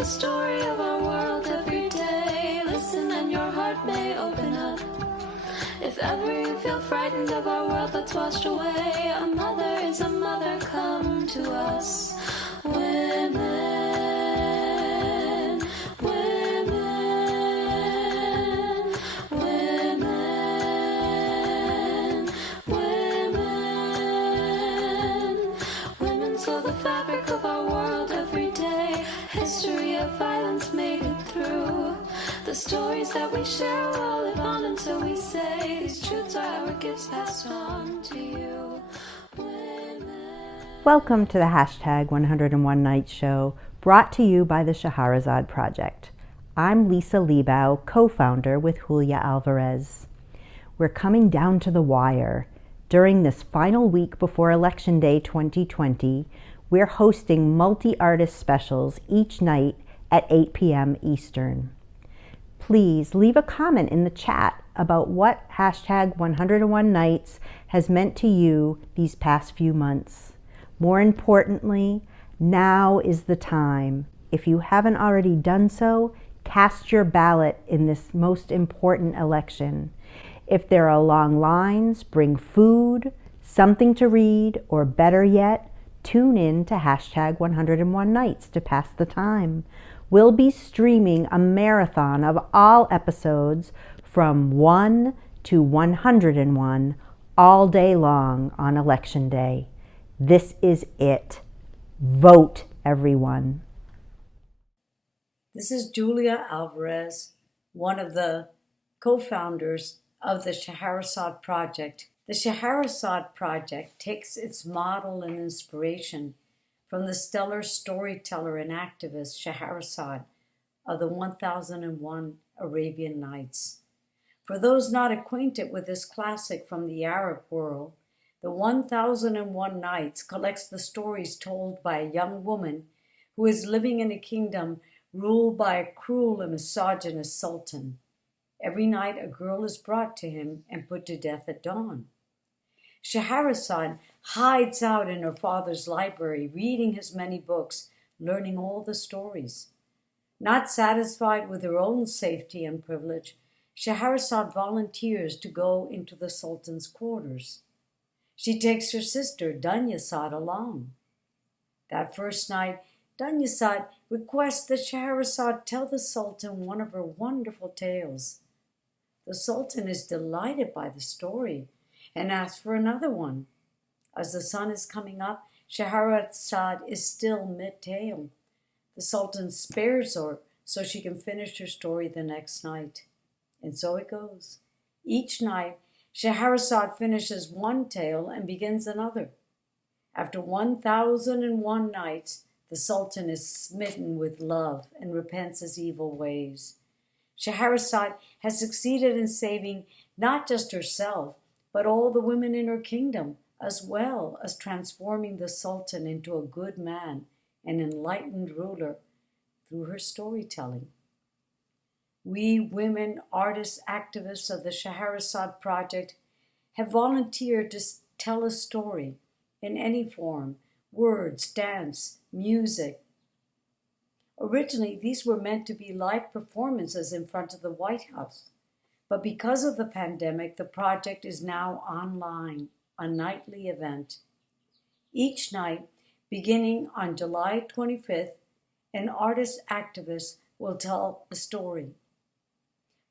the story of our world every day. Listen and your heart may open up. If ever you feel frightened of our world that's washed away, a mother is a mother, come to us. Women, women, women, women. Women sew the fabric of our world every day. History of violence made it through. The stories that we share will live on until we say these truths are our gifts passed on to you. Welcome to the hashtag 101 Nights show, brought to you by the Scheherazade Project. I'm Lisa Liebau, co-founder with Julia Alvarez. We're coming down to the wire. During this final week before Election Day 2020, we're hosting multi-artist specials each night at 8 p.m. Eastern. Please leave a comment in the chat about what hashtag 101 Nights has meant to you these past few months. More importantly, now is the time. If you haven't already done so, cast your ballot in this most important election. If there are long lines, bring food, something to read, or better yet, tune in to hashtag 101 Nights to pass the time. We'll be streaming a marathon of all episodes from 1 to 101 all day long on Election Day. This is it. Vote, everyone. This is Julia Alvarez, one of the co-founders of the Scheherazade Project. The Scheherazade Project takes its model and inspiration from the stellar storyteller and activist Scheherazade of the 1001 Arabian Nights. For those not acquainted with this classic from the Arab world, the 1001 Nights collects the stories told by a young woman who is living in a kingdom ruled by a cruel and misogynist sultan. Every night a girl is brought to him and put to death at dawn. Scheherazade hides out in her father's library, reading his many books, learning all the stories. Not satisfied with her own safety and privilege, Scheherazade volunteers to go into the Sultan's quarters. She takes her sister, Dunyazad, along. That first night, Dunyazad requests that Scheherazade tell the Sultan one of her wonderful tales. The Sultan is delighted by the story and asks for another one. As the sun is coming up, Scheherazade is still mid-tale. The Sultan spares her so she can finish her story the next night. And so it goes. Each night, Scheherazade finishes one tale and begins another. After 1001 nights, the Sultan is smitten with love and repents his evil ways. Scheherazade has succeeded in saving not just herself, but all the women in her kingdom, as well as transforming the Sultan into a good man, an enlightened ruler, through her storytelling. We women, artists, activists of the Scheherazade Project have volunteered to tell a story in any form, words, dance, music. Originally, these were meant to be live performances in front of the White House. But because of the pandemic, the project is now online, a nightly event. Each night, beginning on July 25th, an artist-activist will tell a story.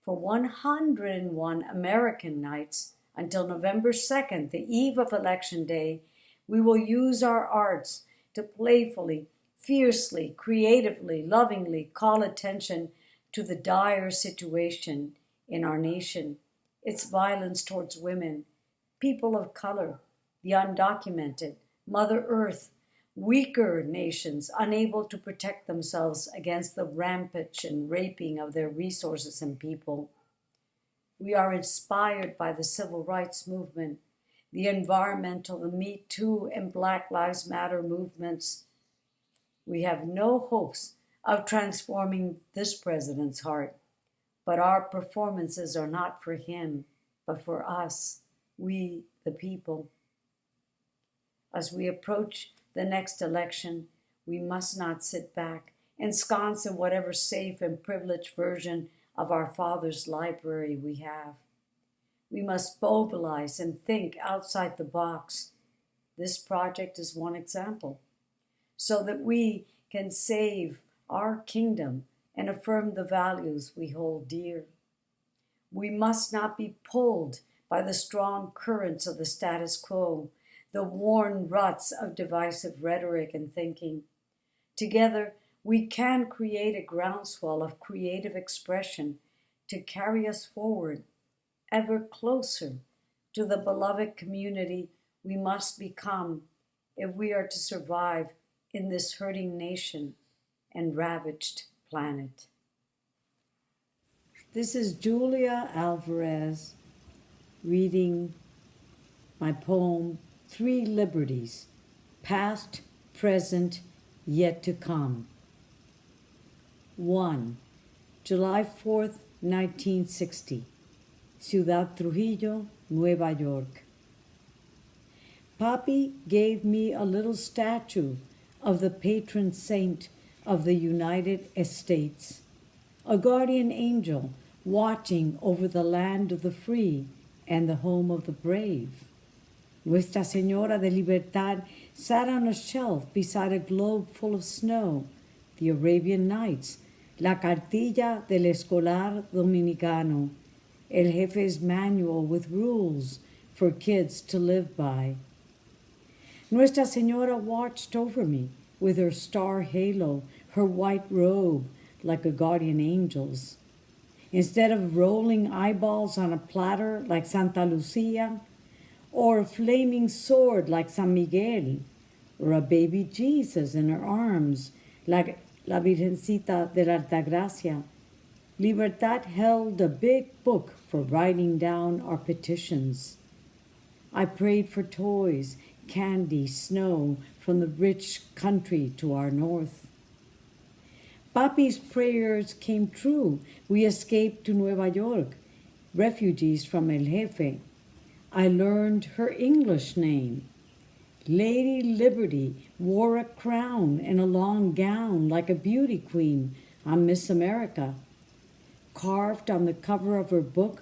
For 101 American nights, until November 2nd, the eve of Election Day, we will use our arts to playfully, fiercely, creatively, lovingly call attention to the dire situation in our nation, its violence towards women, people of color, the undocumented, Mother Earth, weaker nations unable to protect themselves against the rampage and raping of their resources and people. We are inspired by the civil rights movement, the environmental, the Me Too and Black Lives Matter movements. We have no hopes of transforming this president's heart, but our performances are not for him, but for us, we the people. As we approach the next election, we must not sit back ensconced in whatever safe and privileged version of our Father's library we have. We must mobilize and think outside the box. This project is one example, so that we can save our kingdom and affirm the values we hold dear. We must not be pulled by the strong currents of the status quo, the worn ruts of divisive rhetoric and thinking. Together, we can create a groundswell of creative expression to carry us forward, ever closer to the beloved community we must become if we are to survive in this hurting nation and ravaged planet. This is Julia Alvarez reading my poem, Three Liberties, Past, Present, Yet to Come. 1. July 4th, 1960. Ciudad Trujillo, Nueva York. Papi gave me a little statue of the patron saint of the United States, a guardian angel watching over the land of the free and the home of the brave. Nuestra Señora de Libertad sat on a shelf beside a globe full of snow, the Arabian Nights, la cartilla del escolar dominicano, el jefe's manual with rules for kids to live by. Nuestra Señora watched over me with her star halo, her white robe like a guardian angel's. Instead of rolling eyeballs on a platter like Santa Lucia, or a flaming sword like San Miguel, or a baby Jesus in her arms like La Virgencita de la Altagracia, Libertad held a big book for writing down our petitions. I prayed for toys, candy, snow from the rich country to our north. Papi's prayers came true. We escaped to Nueva York, refugees from El Jefe. I learned her English name. Lady Liberty wore a crown and a long gown like a beauty queen on Miss America. Carved on the cover of her book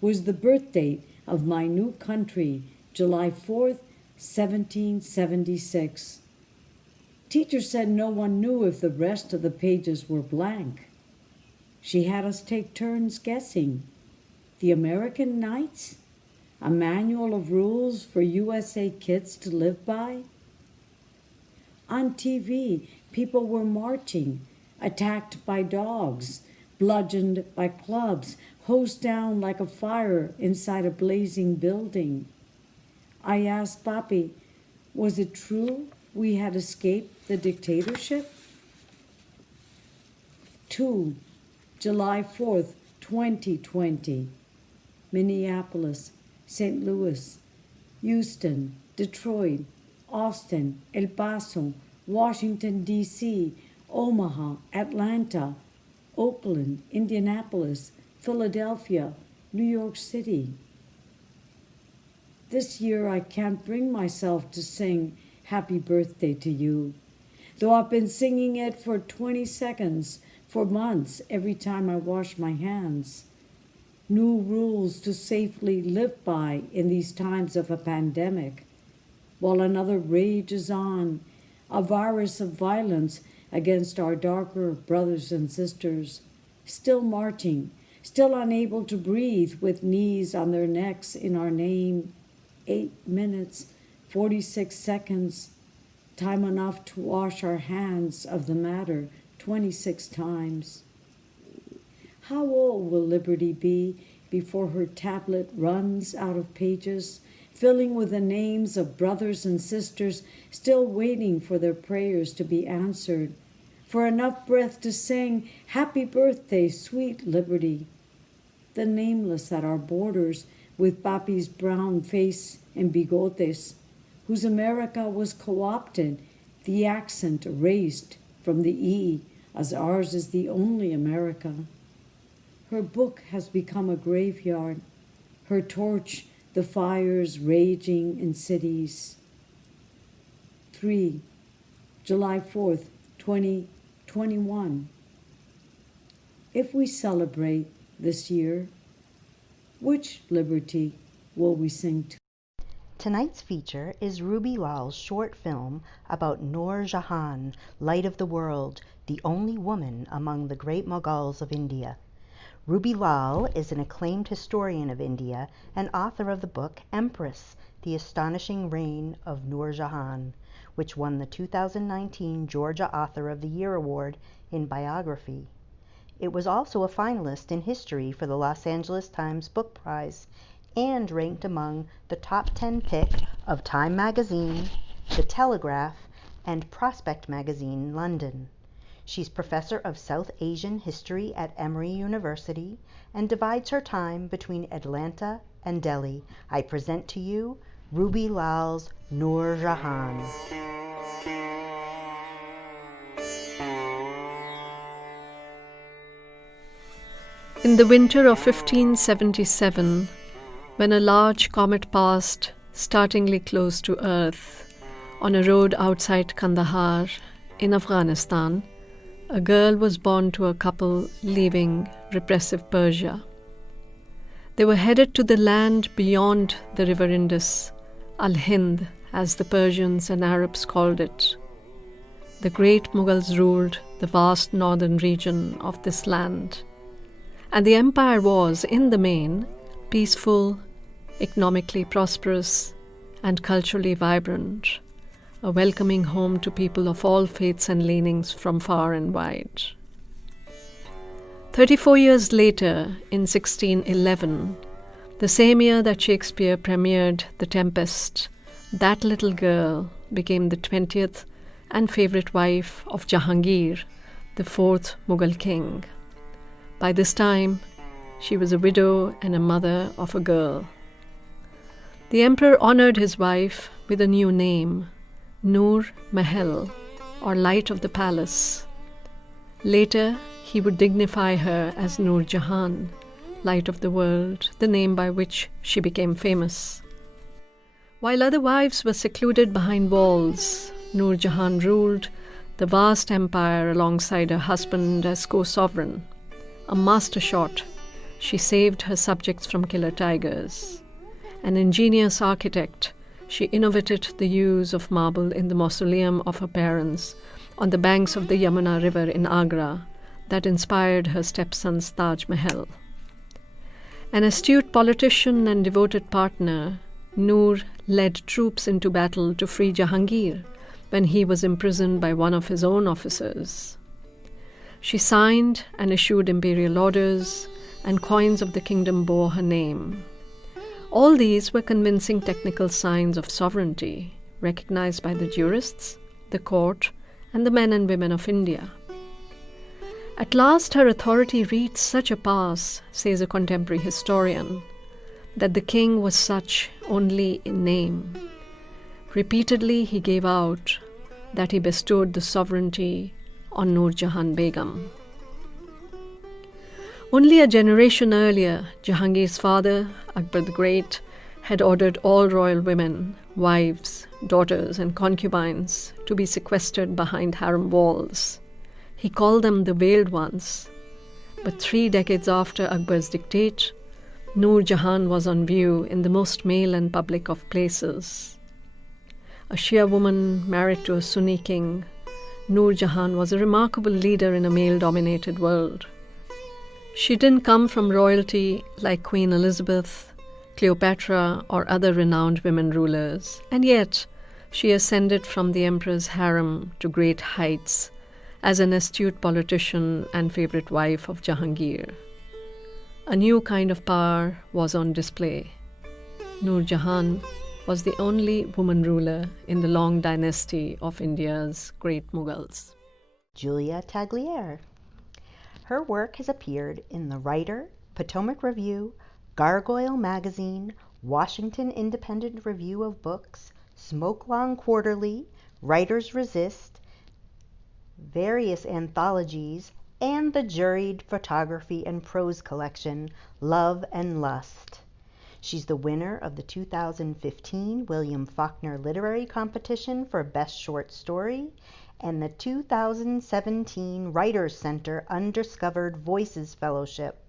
was the birth date of my new country, July 4th, 1776. Teacher said no one knew if the rest of the pages were blank. She had us take turns guessing. The American Nights? A manual of rules for USA kids to live by? On TV, people were marching, attacked by dogs, bludgeoned by clubs, hosed down like a fire inside a blazing building. I asked Papi, was it true we had escaped the dictatorship? 2. July 4th, 2020. Minneapolis, St. Louis, Houston, Detroit, Austin, El Paso, Washington, D.C., Omaha, Atlanta, Oakland, Indianapolis, Philadelphia, New York City. This year I can't bring myself to sing Happy Birthday to You, though I've been singing it for 20 seconds for months every time I wash my hands. New rules to safely live by in these times of a pandemic, while another rages on, a virus of violence against our darker brothers and sisters, still marching, still unable to breathe with knees on their necks in our name. 8 minutes, 46 seconds, time enough to wash our hands of the matter 26 times. How old will Liberty be before her tablet runs out of pages, filling with the names of brothers and sisters still waiting for their prayers to be answered, for enough breath to sing, Happy Birthday, Sweet Liberty? The nameless at our borders, with Papi's brown face and bigotes, whose America was co-opted, the accent erased from the E, as ours is the only America. Her book has become a graveyard, her torch the fires raging in cities. 3. July 4th, 2020. 21. If we celebrate this year, which liberty will we sing to? Tonight's feature is Ruby Lal's short film about Noor Jahan, Light of the World, the only woman among the great Mughals of India. Ruby Lal is an acclaimed historian of India and author of the book Empress, The Astonishing Reign of Noor Jahan, which won the 2019 Georgia Author of the Year Award in Biography. It was also a finalist in history for the Los Angeles Times Book Prize and ranked among the top 10 pick of Time Magazine, The Telegraph, and Prospect Magazine in London. She's professor of South Asian history at Emory University and divides her time between Atlanta and Delhi. I present to you Ruby Lal's Noor Jahan. In the winter of 1577, when a large comet passed startlingly close to Earth on a road outside Kandahar in Afghanistan, a girl was born to a couple leaving repressive Persia. They were headed to the land beyond the river Indus, Al-Hind, as the Persians and Arabs called it. The great Mughals ruled the vast northern region of this land, and the empire was, in the main, peaceful, economically prosperous, and culturally vibrant, a welcoming home to people of all faiths and leanings from far and wide. 34 years later, in 1611, the same year that Shakespeare premiered The Tempest, that little girl became the 20th and favorite wife of Jahangir, the 4th Mughal king. By this time, she was a widow and a mother of a girl. The emperor honored his wife with a new name, Noor Mahal, or Light of the Palace. Later, he would dignify her as Noor Jahan, Light of the World, the name by which she became famous. While other wives were secluded behind walls, Noor Jahan ruled the vast empire alongside her husband as co-sovereign. A master shot, she saved her subjects from killer tigers. An ingenious architect, she innovated the use of marble in the mausoleum of her parents on the banks of the Yamuna River in Agra that inspired her stepson's Taj Mahal. An astute politician and devoted partner, Noor led troops into battle to free Jahangir when he was imprisoned by one of his own officers. She signed and issued imperial orders, and coins of the kingdom bore her name. All these were convincing technical signs of sovereignty, recognized by the jurists, the court, and the men and women of India. At last her authority reached such a pass, says a contemporary historian, that the king was such only in name. Repeatedly he gave out that he bestowed the sovereignty on Noor Jahan Begum. Only a generation earlier, Jahangir's father, Akbar the Great, had ordered all royal women, wives, daughters, and concubines to be sequestered behind harem walls. He called them the Veiled Ones. But 3 decades after Akbar's dictate, Noor Jahan was on view in the most male and public of places. A Shia woman married to a Sunni king, Noor Jahan was a remarkable leader in a male-dominated world. She didn't come from royalty like Queen Elizabeth, Cleopatra, or other renowned women rulers, and yet she ascended from the emperor's harem to great heights as an astute politician and favorite wife of Jahangir. A new kind of power was on display. Noor Jahan was the only woman ruler in the long dynasty of India's great Mughals. Julia Tagliere. Her work has appeared in The Writer, Potomac Review, Gargoyle Magazine, Washington Independent Review of Books, Smoke Long Quarterly, Writers Resist, various anthologies, and the juried photography and prose collection Love and Lust. She's the winner of the 2015 William Faulkner Literary Competition for Best Short Story and the 2017 Writers Center Undiscovered Voices Fellowship.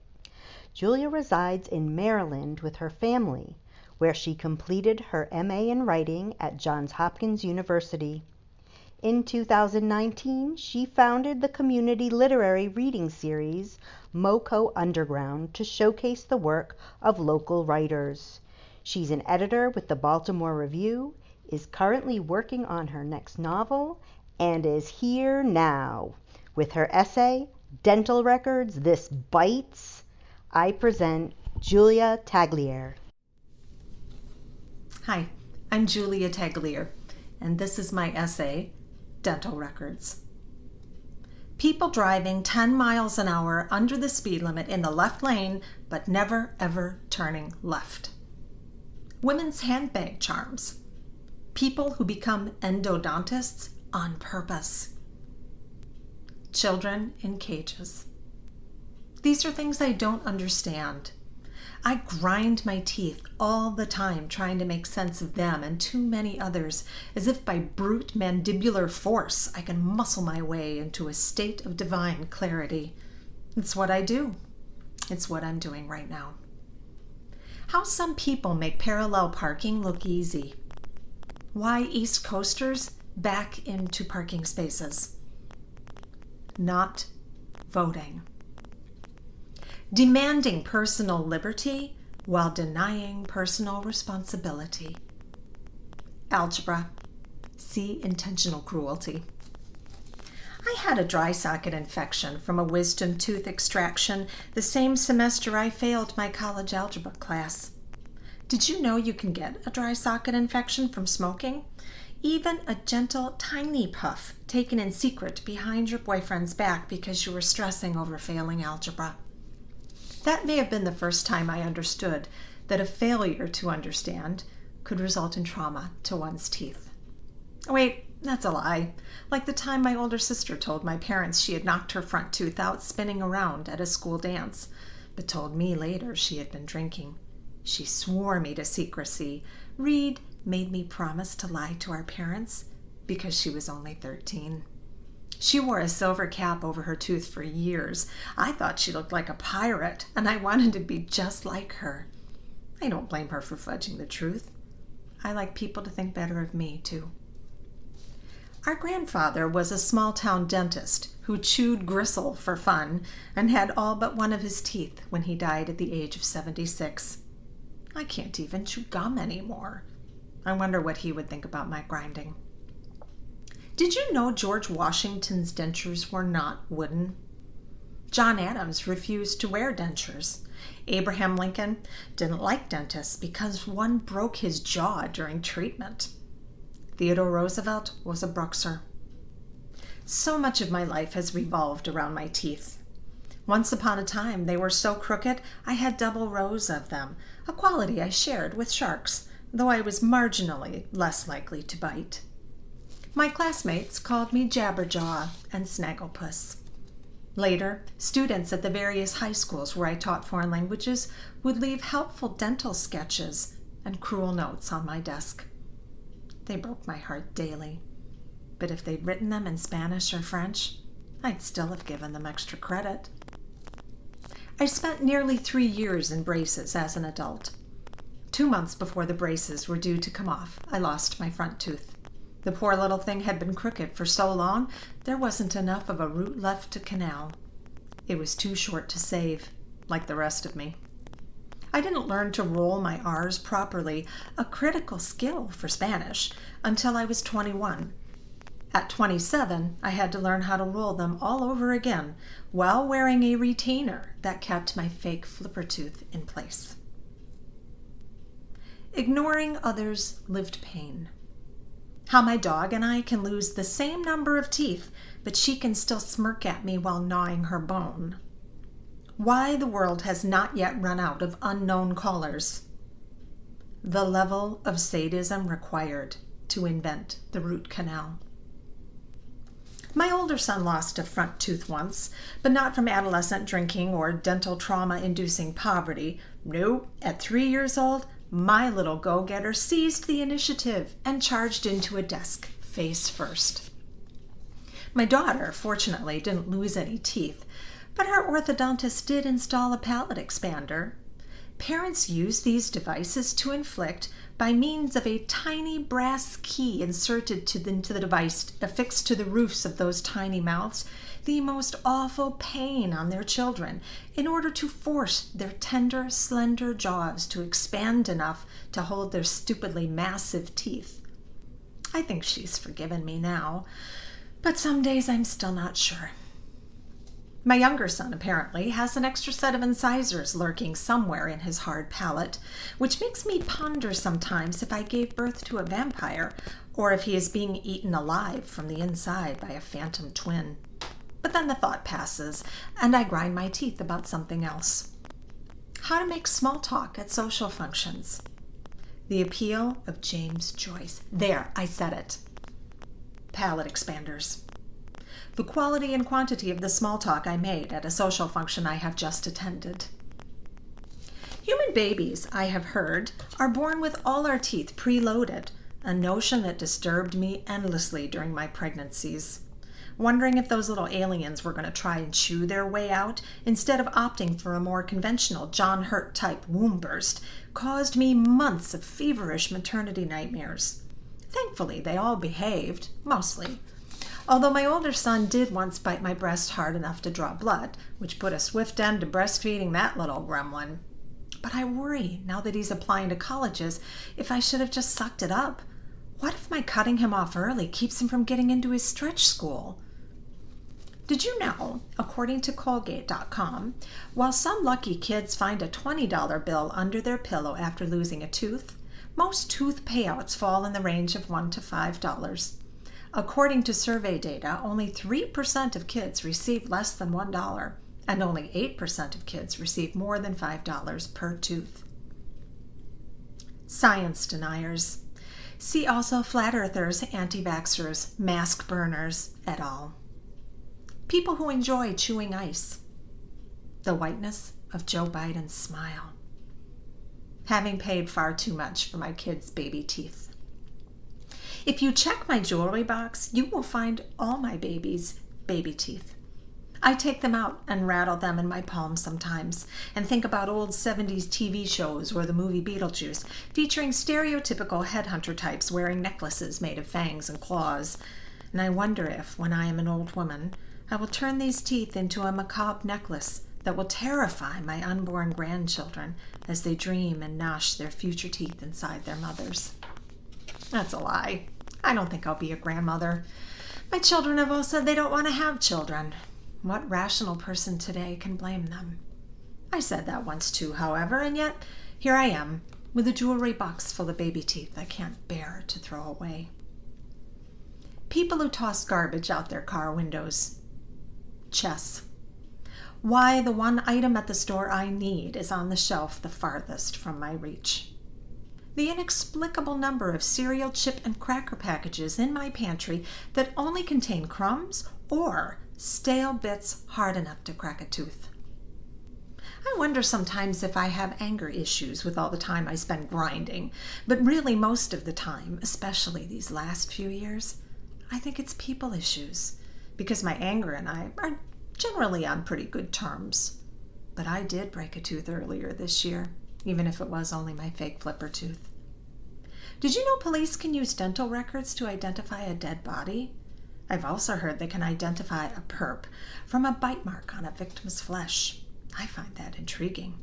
Julia resides in Maryland with her family, where she completed her MA in writing at Johns Hopkins University. In 2019, she founded the community literary reading series MoCo Underground to showcase the work of local writers. She's an editor with the Baltimore Review, is currently working on her next novel, and is here now with her essay, Dental Records, This Bites. I present Julia Tagliere. Hi, I'm Julia Tagliere, and this is my essay, Dental Records. People driving 10 miles an hour under the speed limit in the left lane, but never ever turning left. Women's handbag charms. People who become endodontists on purpose. Children in cages. These are things I don't understand. I grind my teeth all the time trying to make sense of them and too many others, as if by brute mandibular force I can muscle my way into a state of divine clarity. It's what I do. It's what I'm doing right now. How some people make parallel parking look easy. Why East Coasters back into parking spaces. Not voting. Demanding personal liberty while denying personal responsibility. Algebra. See intentional cruelty. I had a dry socket infection from a wisdom tooth extraction the same semester I failed my college algebra class. Did you know you can get a dry socket infection from smoking? Even a gentle, tiny puff taken in secret behind your boyfriend's back because you were stressing over failing algebra. That may have been the first time I understood that a failure to understand could result in trauma to one's teeth. Wait, that's a lie. Like the time my older sister told my parents she had knocked her front tooth out spinning around at a school dance, but told me later she had been drinking. She swore me to secrecy. Reed made me promise to lie to our parents because she was only 13. She wore a silver cap over her tooth for years. I thought she looked like a pirate, and I wanted to be just like her. I don't blame her for fudging the truth. I like people to think better of me, too. Our grandfather was a small-town dentist who chewed gristle for fun and had all but one of his teeth when he died at the age of 76. I can't even chew gum anymore. I wonder what he would think about my grinding. Did you know George Washington's dentures were not wooden? John Adams refused to wear dentures. Abraham Lincoln didn't like dentists because one broke his jaw during treatment. Theodore Roosevelt was a Bruxer. So much of my life has revolved around my teeth. Once upon a time, they were so crooked I had double rows of them, a quality I shared with sharks, though I was marginally less likely to bite. My classmates called me Jabberjaw and Snagglepuss. Later, students at the various high schools where I taught foreign languages would leave helpful dental sketches and cruel notes on my desk. They broke my heart daily, but if they'd written them in Spanish or French, I'd still have given them extra credit. I spent nearly 3 years in braces as an adult. 2 months before the braces were due to come off, I lost my front tooth. The poor little thing had been crooked for so long, there wasn't enough of a root left to canal. It was too short to save, like the rest of me. I didn't learn to roll my R's properly, a critical skill for Spanish, until I was 21. At 27, I had to learn how to roll them all over again while wearing a retainer that kept my fake flipper tooth in place. Ignoring others' lived pain. How my dog and I can lose the same number of teeth, but she can still smirk at me while gnawing her bone. Why the world has not yet run out of unknown callers. The level of sadism required to invent the root canal. My older son lost a front tooth once, but not from adolescent drinking or dental trauma-inducing poverty. No, at 3 years old, my little go-getter seized the initiative and charged into a desk, face first. My daughter, fortunately, didn't lose any teeth, but her orthodontist did install a palate expander. Parents use these devices to inflict, by means of a tiny brass key inserted into the device affixed to the roofs of those tiny mouths, the most awful pain on their children in order to force their tender, slender jaws to expand enough to hold their stupidly massive teeth. I think she's forgiven me now, but some days I'm still not sure. My younger son, apparently, has an extra set of incisors lurking somewhere in his hard palate, which makes me ponder sometimes if I gave birth to a vampire, or if he is being eaten alive from the inside by a phantom twin. But then the thought passes, and I grind my teeth about something else. How to make small talk at social functions. The appeal of James Joyce. There, I said it. Palate expanders. The quality and quantity of the small talk I made at a social function I have just attended. Human babies, I have heard, are born with all our teeth preloaded, a notion that disturbed me endlessly during my pregnancies. Wondering if those little aliens were going to try and chew their way out instead of opting for a more conventional John Hurt type womb burst caused me months of feverish maternity nightmares. Thankfully, they all behaved, mostly. Although my older son did once bite my breast hard enough to draw blood, which put a swift end to breastfeeding that little gremlin. But I worry, now that he's applying to colleges, if I should have just sucked it up. What if my cutting him off early keeps him from getting into his stretch school? Did you know, according to Colgate.com, while some lucky kids find a $20 bill under their pillow after losing a tooth, most tooth payouts fall in the range of $1 to $5. According to survey data, only 3% of kids receive less than $1, and only 8% of kids receive more than $5 per tooth. Science deniers. See also flat earthers, anti-vaxxers, mask burners, et al. People who enjoy chewing ice. The whiteness of Joe Biden's smile. Having paid far too much for my kids' baby teeth. If you check my jewelry box, you will find all my babies' baby teeth. I take them out and rattle them in my palm sometimes and think about old 70s TV shows or the movie Beetlejuice, featuring stereotypical headhunter types wearing necklaces made of fangs and claws. And I wonder if, when I am an old woman, I will turn these teeth into a macabre necklace that will terrify my unborn grandchildren as they dream and gnash their future teeth inside their mothers. That's a lie. I don't think I'll be a grandmother. My children have all said they don't want to have children. What rational person today can blame them? I said that once too, however, and yet here I am, with a jewelry box full of baby teeth I can't bear to throw away. People who toss garbage out their car windows. Chess. Why the one item at the store I need is on the shelf the farthest from my reach. The inexplicable number of cereal, chip, and cracker packages in my pantry that only contain crumbs or stale bits hard enough to crack a tooth. I wonder sometimes if I have anger issues with all the time I spend grinding, but really most of the time, especially these last few years, I think it's people issues, because my anger and I are generally on pretty good terms. But I did break a tooth earlier this year, even if it was only my fake flipper tooth. Did you know police can use dental records to identify a dead body? I've also heard they can identify a perp from a bite mark on a victim's flesh. I find that intriguing.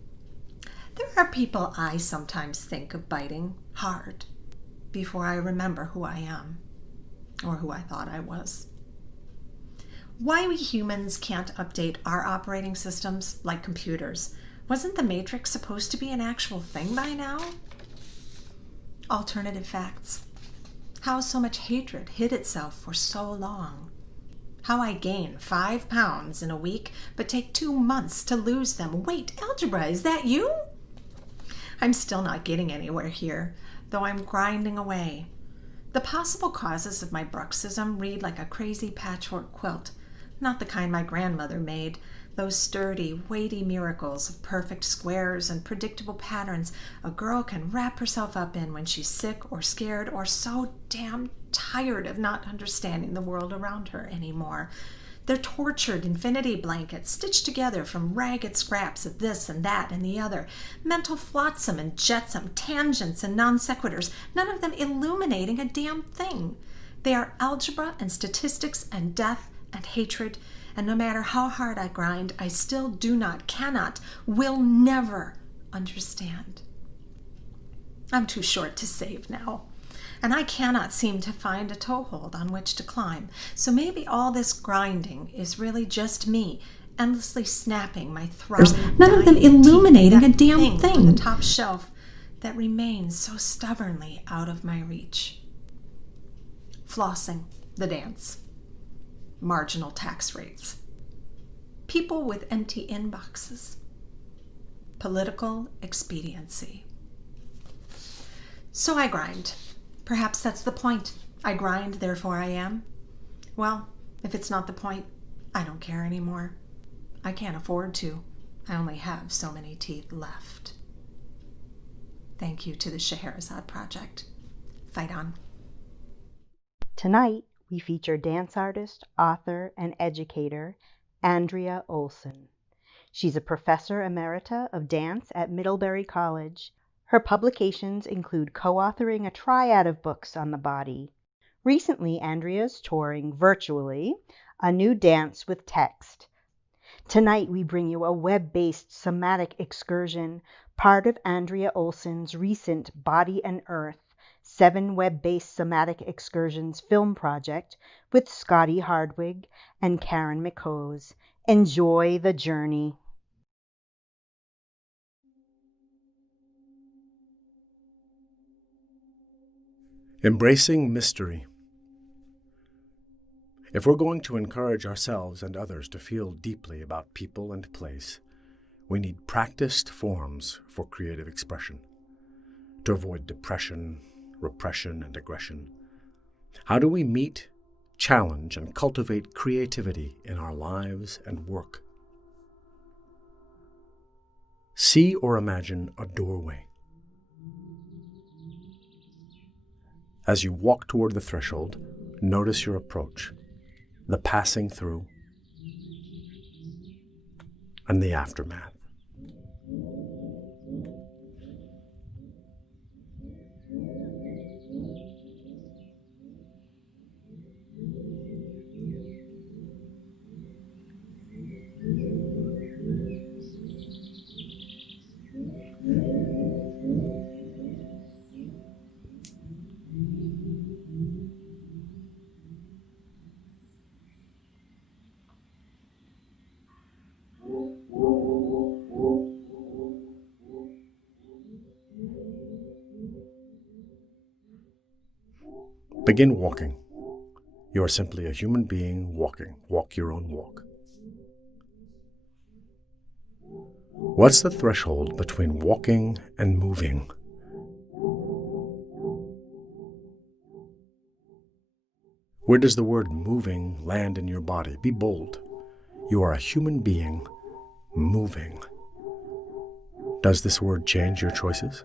There are people I sometimes think of biting hard before I remember who I am, or who I thought I was. Why we humans can't update our operating systems like computers. Wasn't the Matrix supposed to be an actual thing by now? Alternative facts. How so much hatred hid itself for so long. How I gain 5 pounds in a week, but take 2 months to lose them. Wait, algebra, is that you? I'm still not getting anywhere here, though I'm grinding away. The possible causes of my bruxism read like a crazy patchwork quilt, not the kind my grandmother made, those sturdy, weighty miracles of perfect squares and predictable patterns a girl can wrap herself up in when she's sick or scared or so damn tired of not understanding the world around her anymore. They're tortured infinity blankets stitched together from ragged scraps of this and that and the other, mental flotsam and jetsam, tangents and non sequiturs, none of them illuminating a damn thing. They are algebra and statistics and death and hatred, and no matter how hard I grind, I still do not, cannot, will never understand. I'm too short to save now, and I cannot seem to find a toehold on which to climb. So maybe all this grinding is really just me, endlessly snapping my throat, none of them illuminating a damn thing on the top shelf that remains so stubbornly out of my reach. Flossing, the dance. Marginal tax rates. People with empty inboxes. Political expediency. So I grind. Perhaps that's the point. I grind, therefore I am. Well, if it's not the point, I don't care anymore. I can't afford to. I only have so many teeth left. Thank you to the Scheherazade Project. Fight on. Tonight, we feature dance artist, author, and educator Andrea Olson. She's a professor emerita of dance at Middlebury College. Her publications include co-authoring a triad of books on the body. Recently, Andrea's touring virtually a new dance with text. Tonight, we bring you a web-based somatic excursion, part of Andrea Olson's recent Body and Earth 7 web-based somatic excursions film project with Scotty Hardwig and Karen McCose. Enjoy the journey. Embracing mystery. If we're going to encourage ourselves and others to feel deeply about people and place, we need practiced forms for creative expression to avoid depression, repression, and aggression. How do we meet, challenge, and cultivate creativity in our lives and work? See or imagine a doorway. As you walk toward the threshold, notice your approach, the passing through, and the aftermath. Begin walking. You are simply a human being walking. Walk your own walk. What's the threshold between walking and moving? Where does the word moving land in your body? Be bold. You are a human being moving. Does this word change your choices?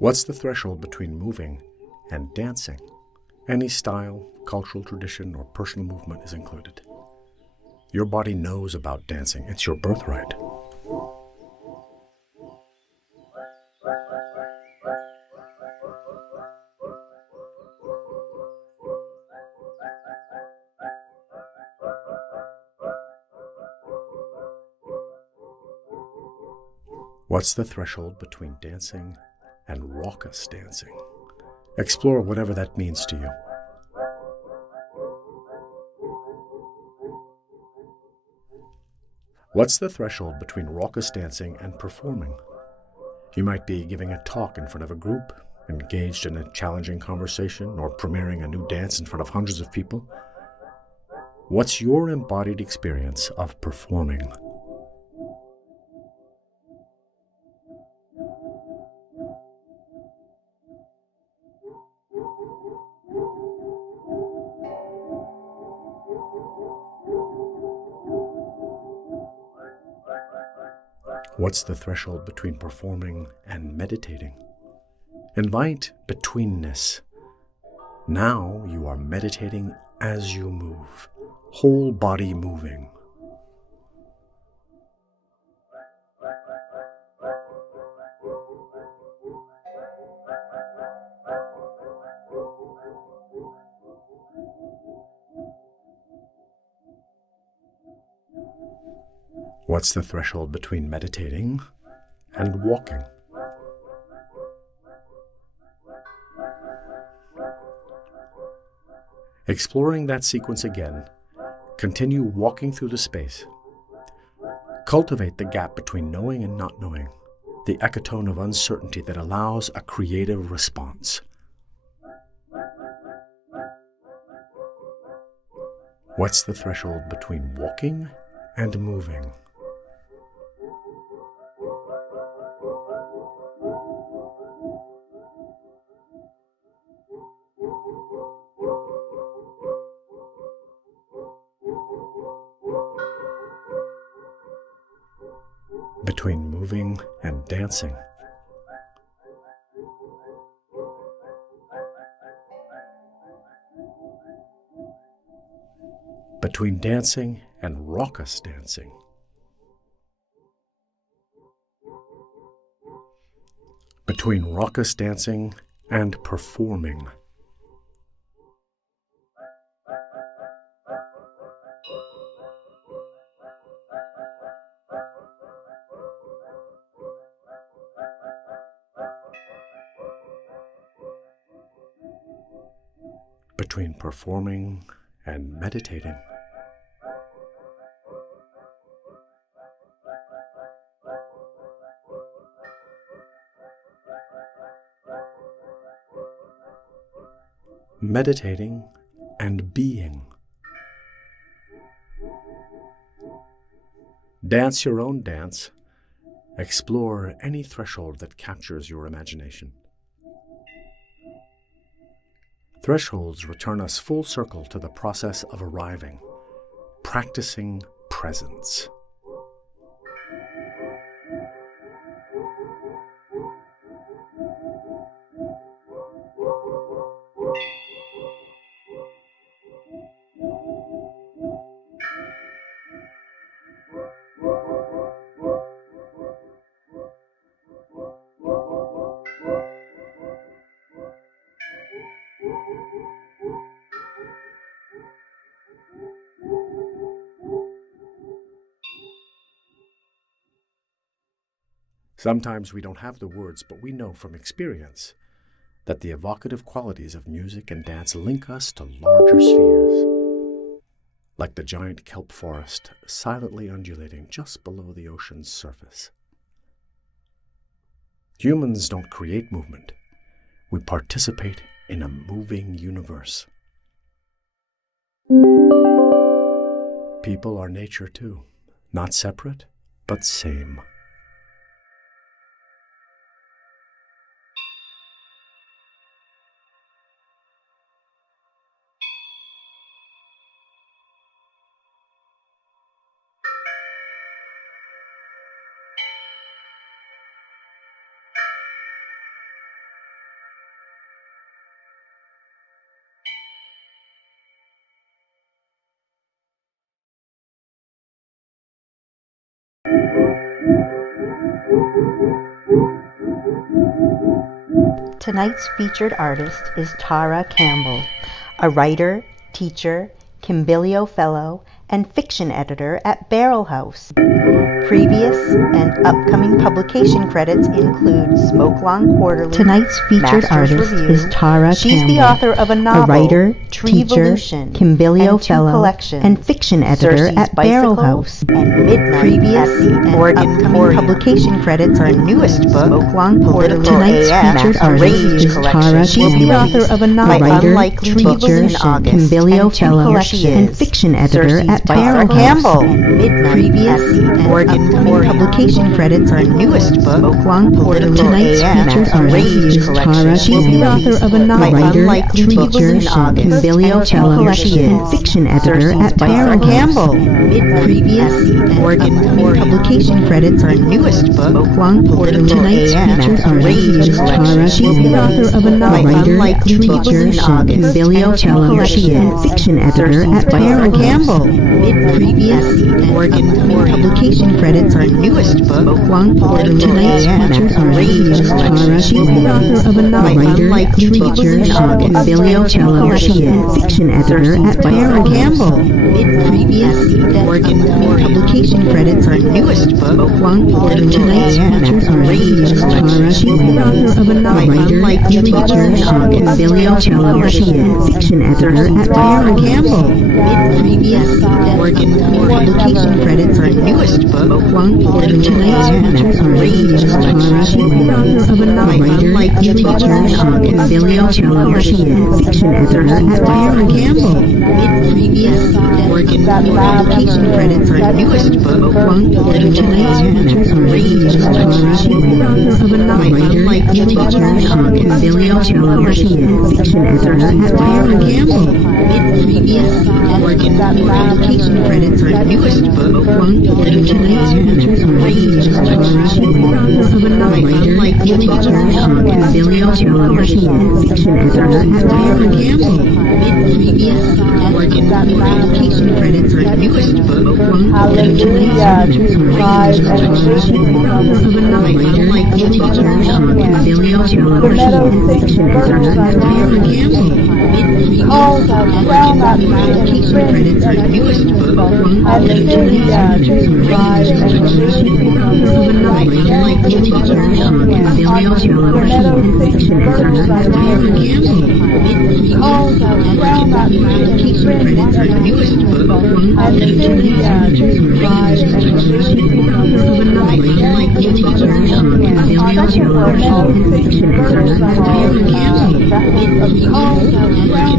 What's the threshold between moving and dancing? Any style, cultural tradition, or personal movement is included. Your body knows about dancing. It's your birthright. What's the threshold between dancing and raucous dancing? Explore whatever that means to you. What's the threshold between raucous dancing and performing? You might be giving a talk in front of a group, engaged in a challenging conversation, or premiering a new dance in front of hundreds of people. What's your embodied experience of performing? What's the threshold between performing and meditating? Invite betweenness. Now you are meditating as you move, whole body moving. What's the threshold between meditating and walking? Exploring that sequence again, continue walking through the space. Cultivate the gap between knowing and not knowing, the ecotone of uncertainty that allows a creative response. What's the threshold between walking and moving? Between moving and dancing. Between dancing and raucous dancing. Between raucous dancing and performing. Between performing and meditating. Meditating and being. Dance your own dance. Explore any threshold that captures your imagination. Thresholds return us full circle to the process of arriving, practicing presence. Sometimes we don't have the words, but we know from experience that the evocative qualities of music and dance link us to larger spheres, like the giant kelp forest silently undulating just below the ocean's surface. Humans don't create movement. We participate in a moving universe. People are nature too, not separate, but same. Tonight's featured artist is Tara Campbell, a writer, teacher, Kimbilio Fellow, and fiction editor at Barrel House. Previous and upcoming publication credits include Smoke Lawn Quarterly, tonight's featured artist Review. Is Tara She's Campbell, the author of a novel, a writer, teacher, Kimbilio Fellow, and fiction editor at Barrel House. And Midnight previous and upcoming publication credits. Her newest book, Smoke Lawn Quarterly. Tonight's featured artist is Tara She's Campbell, the author of a novel, a writer, teacher, Kimbilio Fellow, and fiction editor at at Barrow Campbell. Previous Oregon publication credits are newest book, Oaklawn Political Tonight's features are Rage Tara. She's the author of a novel, writer, teacher, bibliocello, and fiction editor at Barrow Campbell. Previous Oregon publication credits are newest book, Oaklawn Political Tonight's features are Rage Tara. She's the author of a novel, writer, teacher, bibliocello, and fiction editor at Barrow Campbell. Previous Oregon publication credits are newest book, Oaklawn Political Tonight's features are Rage Tara. She's the author of a novel, writer, teacher, bibliocello, and fiction editor at Barrow Campbell. Previous Oregon publication credits are newest book, Oaklawn Political Tonight's features are Rage Tara. She's the author of a novel, writer, teacher, bibliocello, and fiction editor at Barrow Campbell. Previous Oregon publication credits are newest book, Oaklawn Political Tonight's features are Rage Tara. She's the author of a novel, writer, teacher, bibliocello, and fiction editor at Barrow Campbell. Previous Oregon publication credits are newest book, Oaklawn Political Tonight's features are Rage Tara. She's the author of a novel, writer, teacher, bibliocello, and fiction editor at Barrow Campbell. Previous Oregon publication credits are newest book, Oaklawn Political Tonight's features are Rage Tara. She's the author of a novel, writer, teacher, bibliocello, and fiction editor at Barrow Campbell. Previous Oregon publication credits are newest book, Oaklawn Political Tonight's features are Rage Tara. She's the author of a novel, writer, teacher, bibliocello, and fiction editor at Barrow Campbell. Publication credits are newest book, Oaklawn Political Tonight's features are Rage Tara. She's the author of a novel, writer, teacher, bibliocello, and fiction editor at Barrow Campbell. Publication credits are newest book, Oaklawn Political Tonight's features are Rage Tara. She's the author of a novel, writer, teacher, bibliocello, and fiction editor at Barrow Campbell.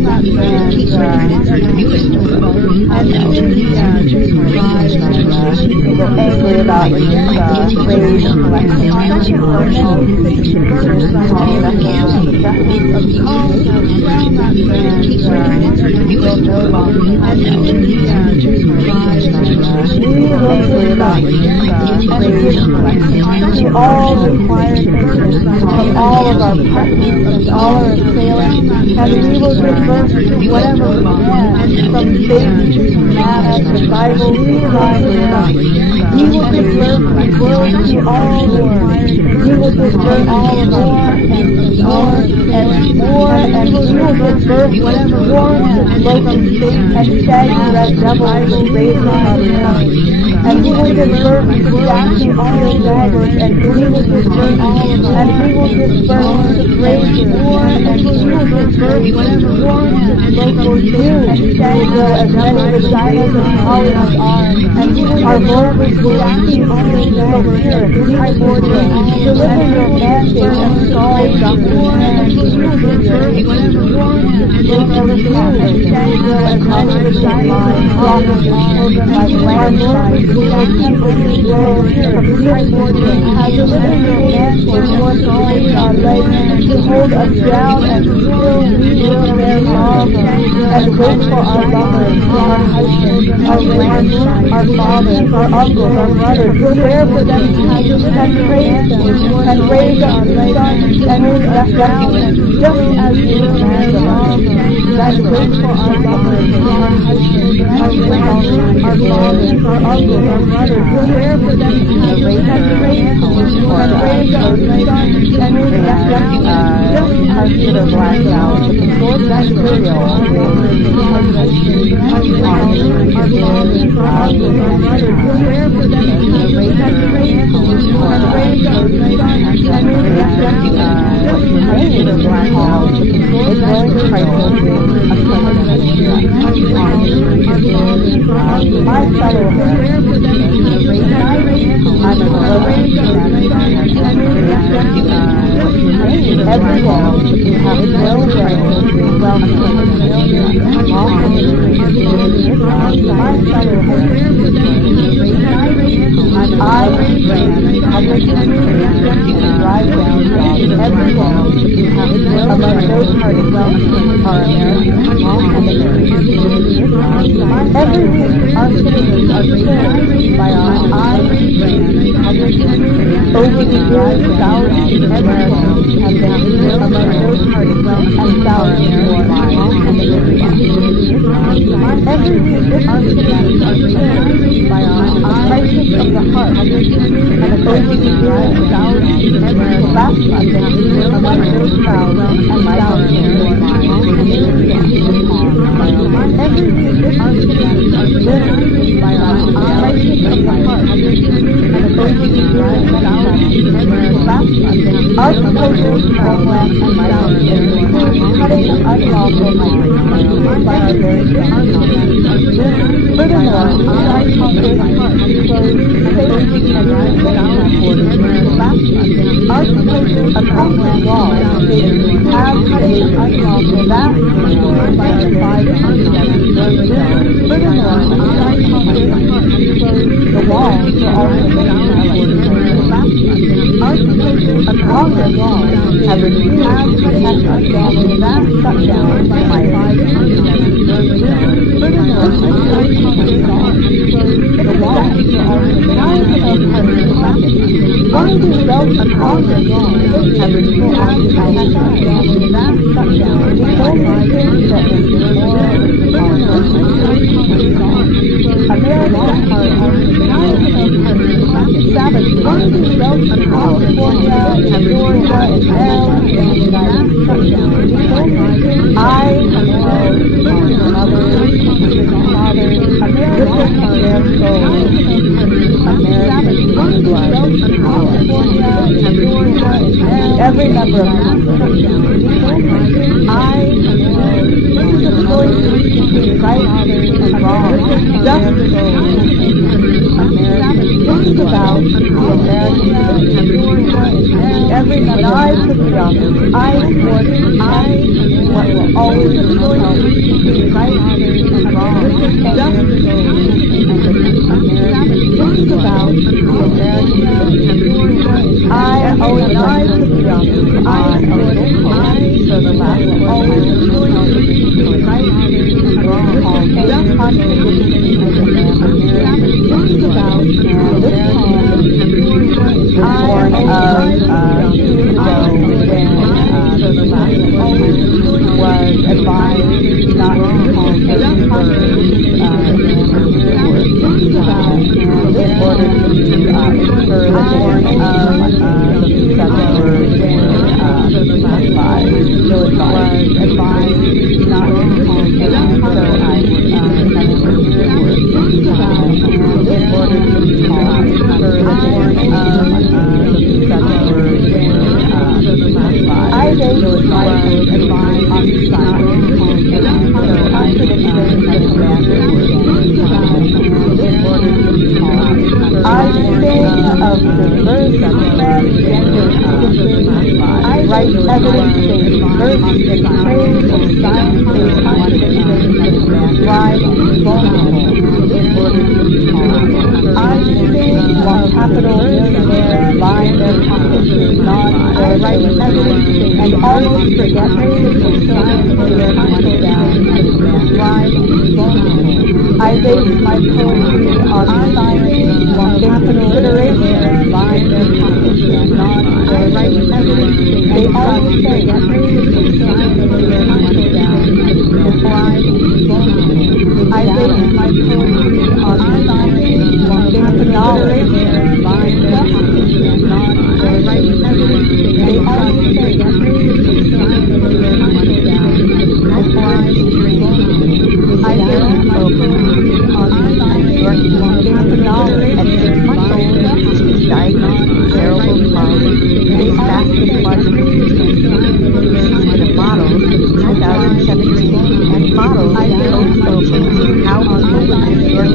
Publication credits are newest book, Oaklawn Political Tonight's features are Rage Tara. She's the author of a novel, writer, teacher, bibliocello, and fiction editor at Barrow Campbell. Publication credits are newest book, Oaklawn Political Tonight's features are Rage Tara. She's the author of a novel, writer, teacher, all requirements of all of our partners, of all our assailants, and we will give birth to whatever we can, from baby to manna to Bible to Bible. We will give birth to words to all wars. We will give birth to more and more and more, and we will give birth whatever warns and locust Satan and shaggy red devils and raising our tongues. And we will give birth to dashing iron daggers, and we will give birth, and we will give birth to razors, and we will give birth whatever warns and locust Satan and shaggy as many vaginas as Hollywood are. And our Lord was dashing iron daggers, deliver your mandate and solve the war, and we will give birth whatever warns and locust Satan and shaggy as many vaginas as Hollywood are. Our Lord we will keep the world from healing has delivered your mandate for us our legs to hold us down, and still we will bear love and wait for our lovers, our husbands, our wives, our fathers, our uncles, our brothers, prepare for them and praise them and raise up the sons and raise us down, just as we will bear love and wait for our lovers, our husbands, our wives, our fathers, our uncles, our brothers, prepare for them and raise up the sons and raise us down, just as we will black out the Lord material, our husbands, our wives, our fathers, our uncles, our brothers, prepare for them and raise up the sons and raise up the sons and raise us down, just as we will black out the Lord material, my fellow prepare for them and raise up the sons and raise up the sons and raise us down, just as we will every wall you have no right welcome my fellow I ran public drive down every wall you have among those parties are American every week our citizens are served by our eyes over the years thousands of Americans have been among those parties and thousands more lives every week our citizens are served by our crisis of the heart and over the years thousands of Americans last month among those thousands and thousands more lives every week our citizens are served by our crisis of the heart and over the years thousands of Americans last month our proposals program and thousands include cutting unlawful migration by our very furthermore, our proposals close safety and recreational borders last month our proposals across the wall have cutting unlawful vast by our 507 furthermore, our proposals the walls will also be last month our proposals across the wall have refused to protect us from the vast shutdown by 507 furthermore, the walls will also be one of the results across the wall have refused to protect us from the vast shutdown only things that is immoral Americans are savage. One of the results of California and Georgia and Maryland and the United States. I have known mothers, fathers, Americans are their souls. Americans blood. California and Georgia and Maryland. Every member of Congress. I have known the choices between right and wrong. Just Americans think about the American every member I took the office. I what will always help between right and wrong. Just Americans think about the American I always I took the office. I for the last always help between right and wrong. Just about this born of was advised not to call this order to ensure the born of the advised not to call this Right evidence-based birth and praise of science-based confidence drive vulnerable. I think while capital millionaires line their pockets with non-right evidence and almost forget praise of science-based confidence drive vulnerable. I base my poetry on science while considerations line their pockets with non-right evidence. They always say that praise of science is I base my poetry on science while considerations line their pockets with non-right evidence. They always say that praise of science is I base my poetry on science while considerations at 6 months old, she was diagnosed with cerebral palsy. Dates back to the models in 2017 and models also changing how people in New York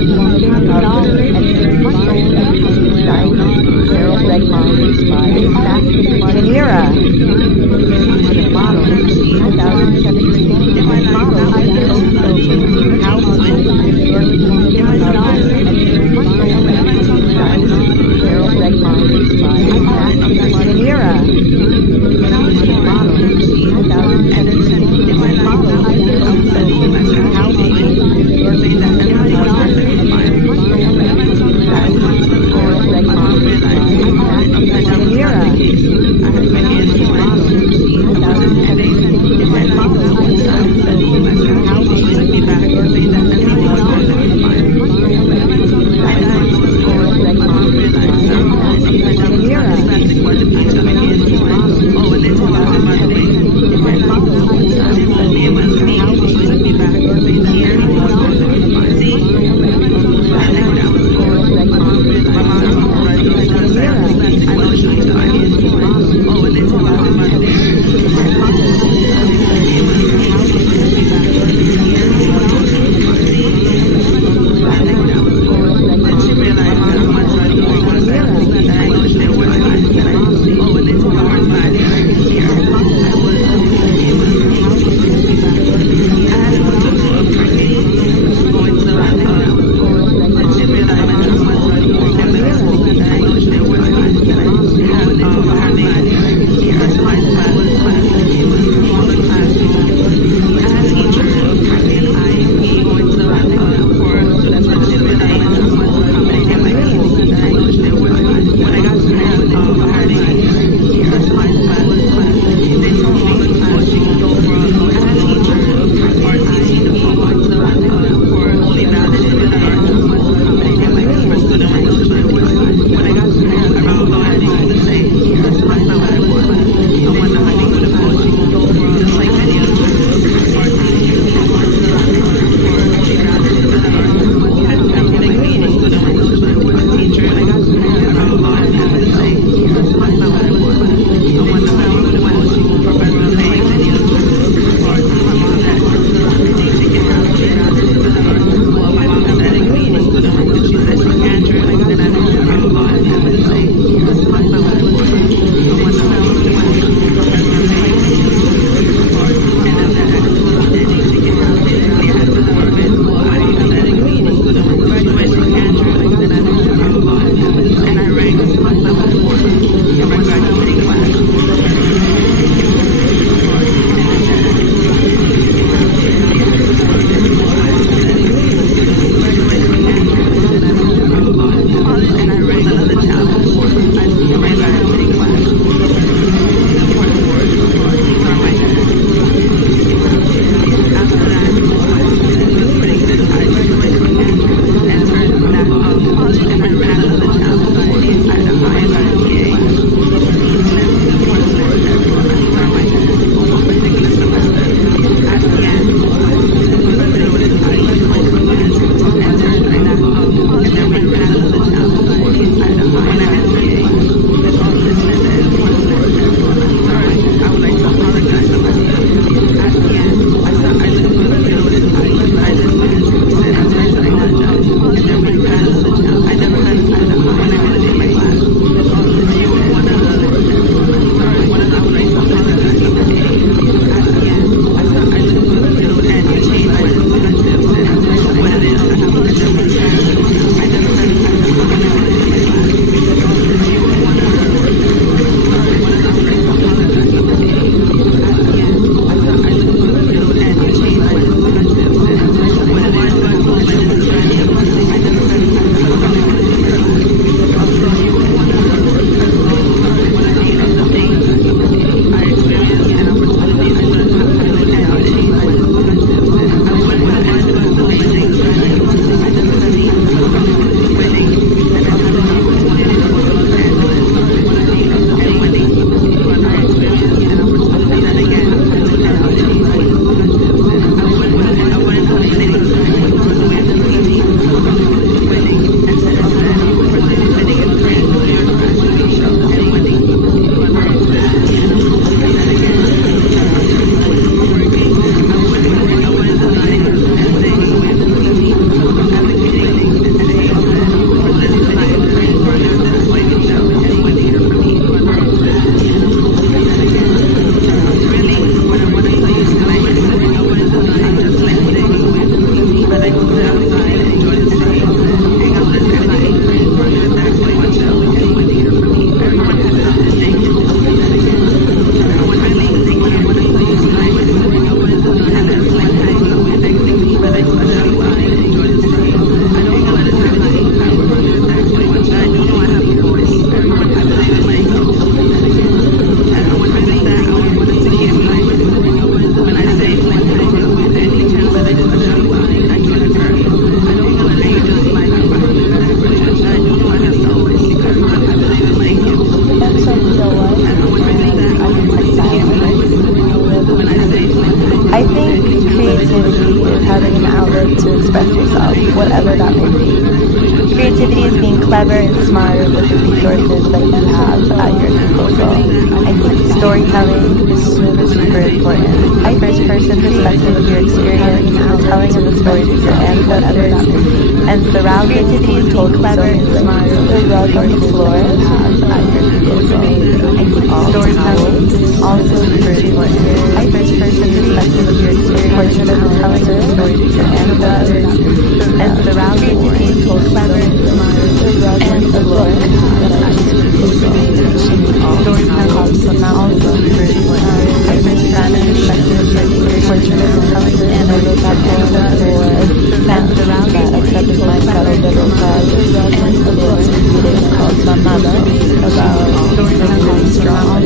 What I got to say around the express yourself, whatever that may be. Creativity is being clever and smart with the resources that you have at your disposal. I think storytelling is super important. A first person perspective of your experience, the telling of the stories of your ancestors, and surrounding creativity is told clever and smart. The rug on the floor at your disposal. I think storytelling is also super important. A first person perspective of your experience, portrait of the telling of the stories of your ancestors, and surrounding creativity is told clever and smart. The rug on the floor at your disposal. Storytelling also super important. A first person perspective of your experience, portrait of the telling of the ancestors, and surrounding creativity is told clever and smart. The rug on the floor called my mother about really strong.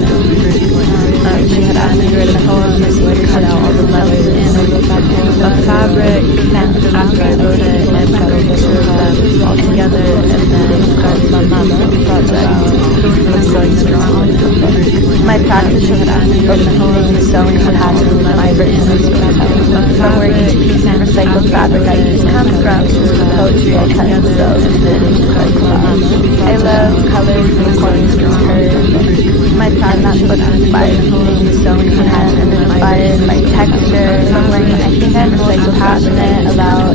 She had asked me to write a poem, so I cut out all the letters of fabric after I wrote it and got a picture of them all together, and then it started my mother project. It was so strong. My practice of sewing patterns and my written storytelling from where each piece of recycled fabric I use comes from, the poetry I cut and sew into collage. I love colors and points and curves. My practice was inspired from sewing patterns and inspired by texture. I think I'm really passionate about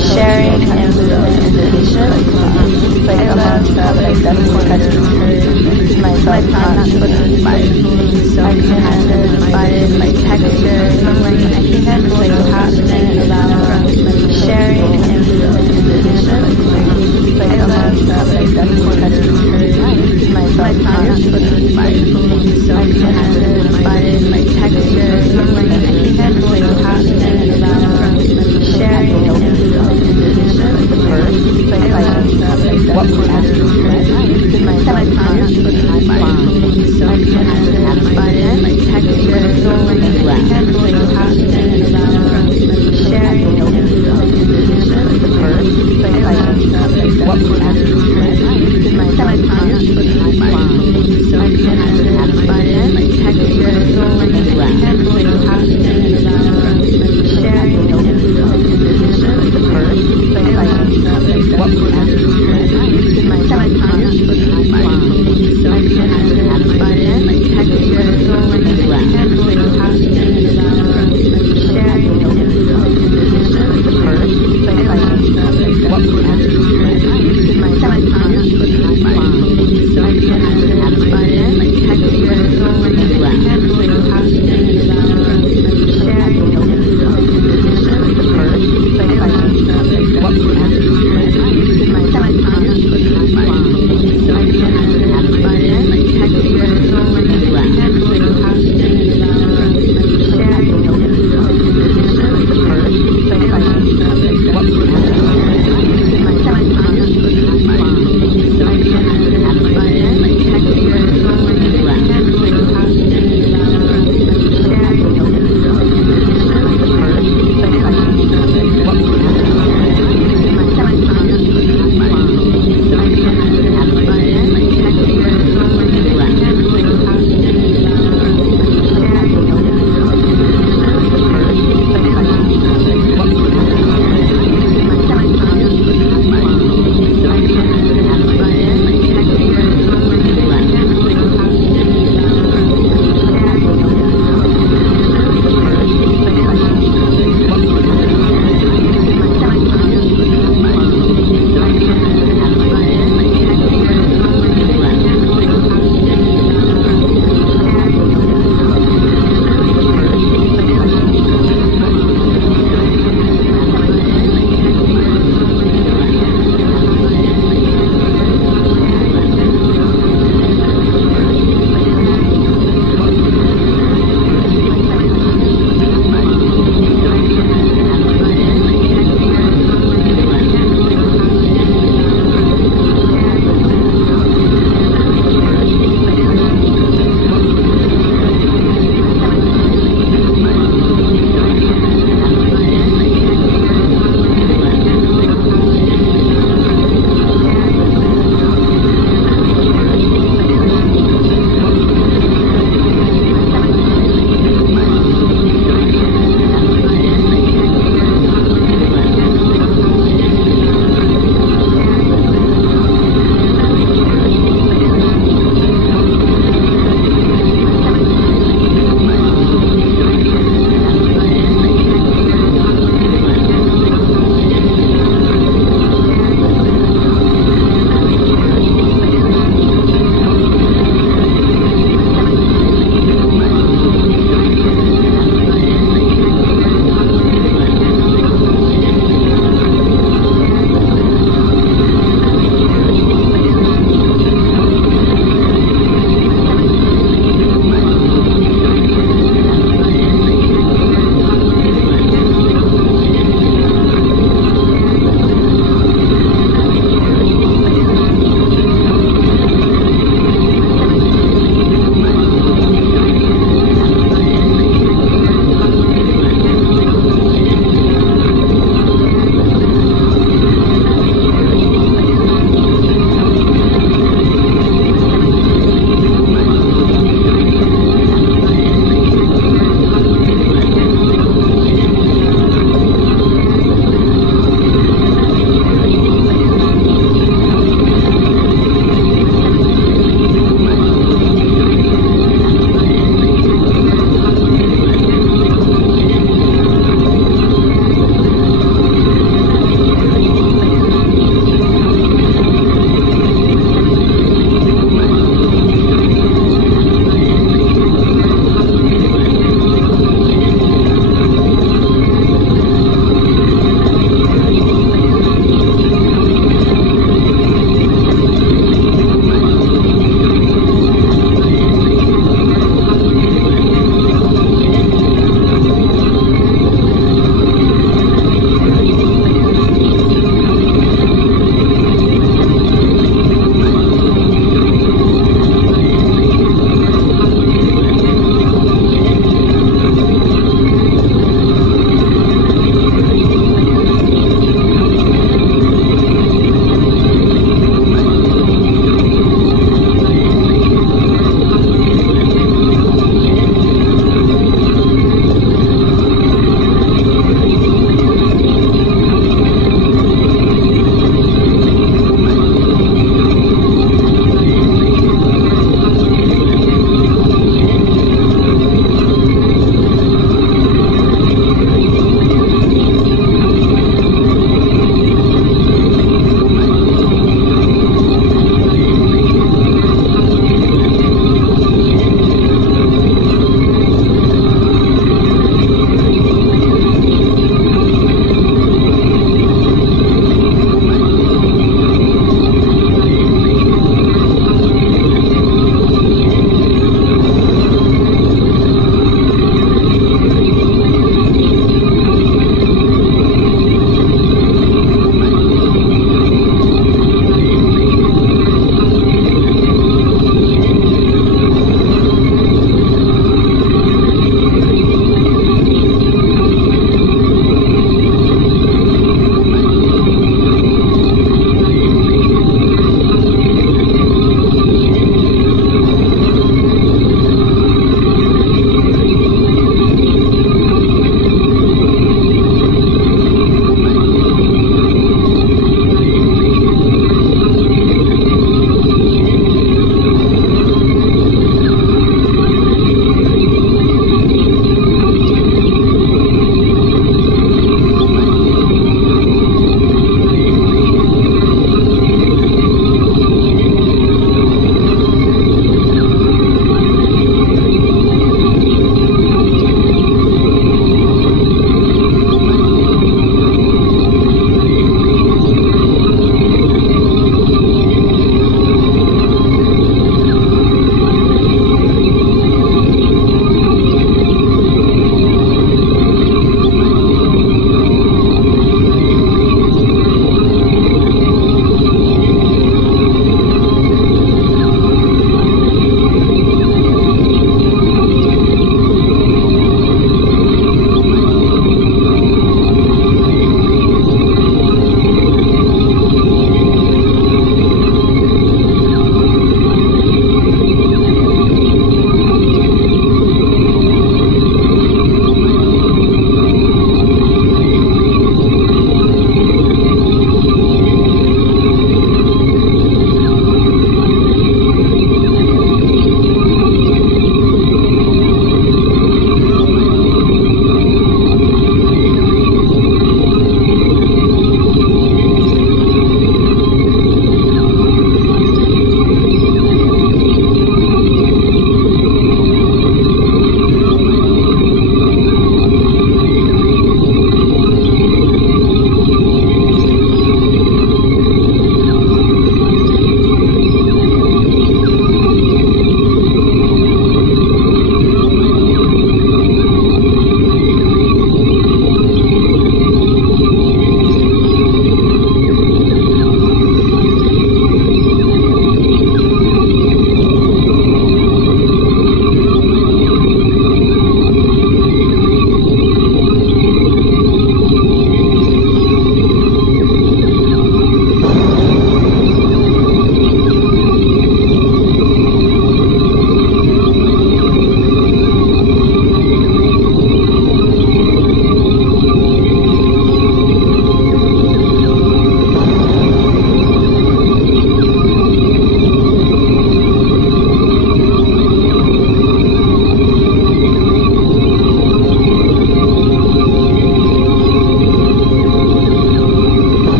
sharing and communication. It's like a mantra that I definitely try to encourage myself constantly. I think I'm inspired by texture. I think I'm really passionate about sharing and communication. It's like a mantra that I definitely try to encourage myself constantly. I think I'm inspired by texture. I think I'm really passionate about sharing and communication. It's like a mantra that I definitely try to encourage myself constantly. I think I'm inspired by texture. I think I'm really passionate about sharing and communication. It's like a mantra that I definitely try to encourage myself constantly. I think I'm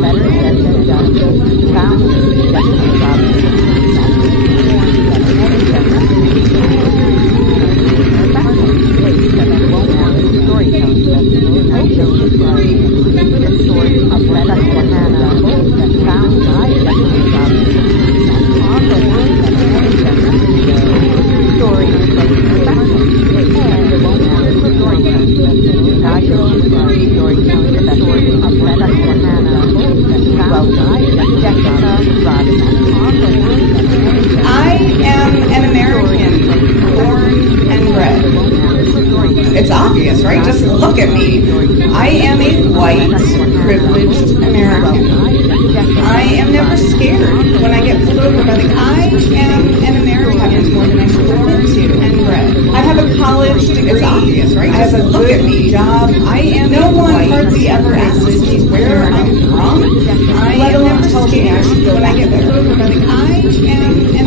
better said than done. Founders, Jessica Robinson. I am an American, born and bred. It's obvious, right? Just look at me. I am a white, privileged American. I am never scared when I get pulled over by the I am an American, born and bred. I have a college degree. It's obvious, right? I have a good job. I am no one hardly ever asks me where I'm from. I am never scared when I get pulled over by the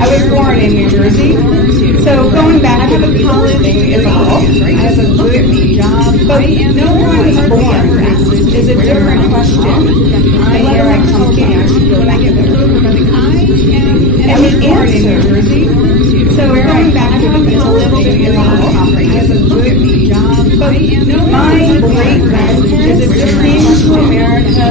I was born in New Jersey, so going back to the college thing is all. I have a good job, but no one is born is a different question. I am when I get there. And I was born in New Jersey, so going back to the college thing is all. I have a good job, but my great grandparents came to America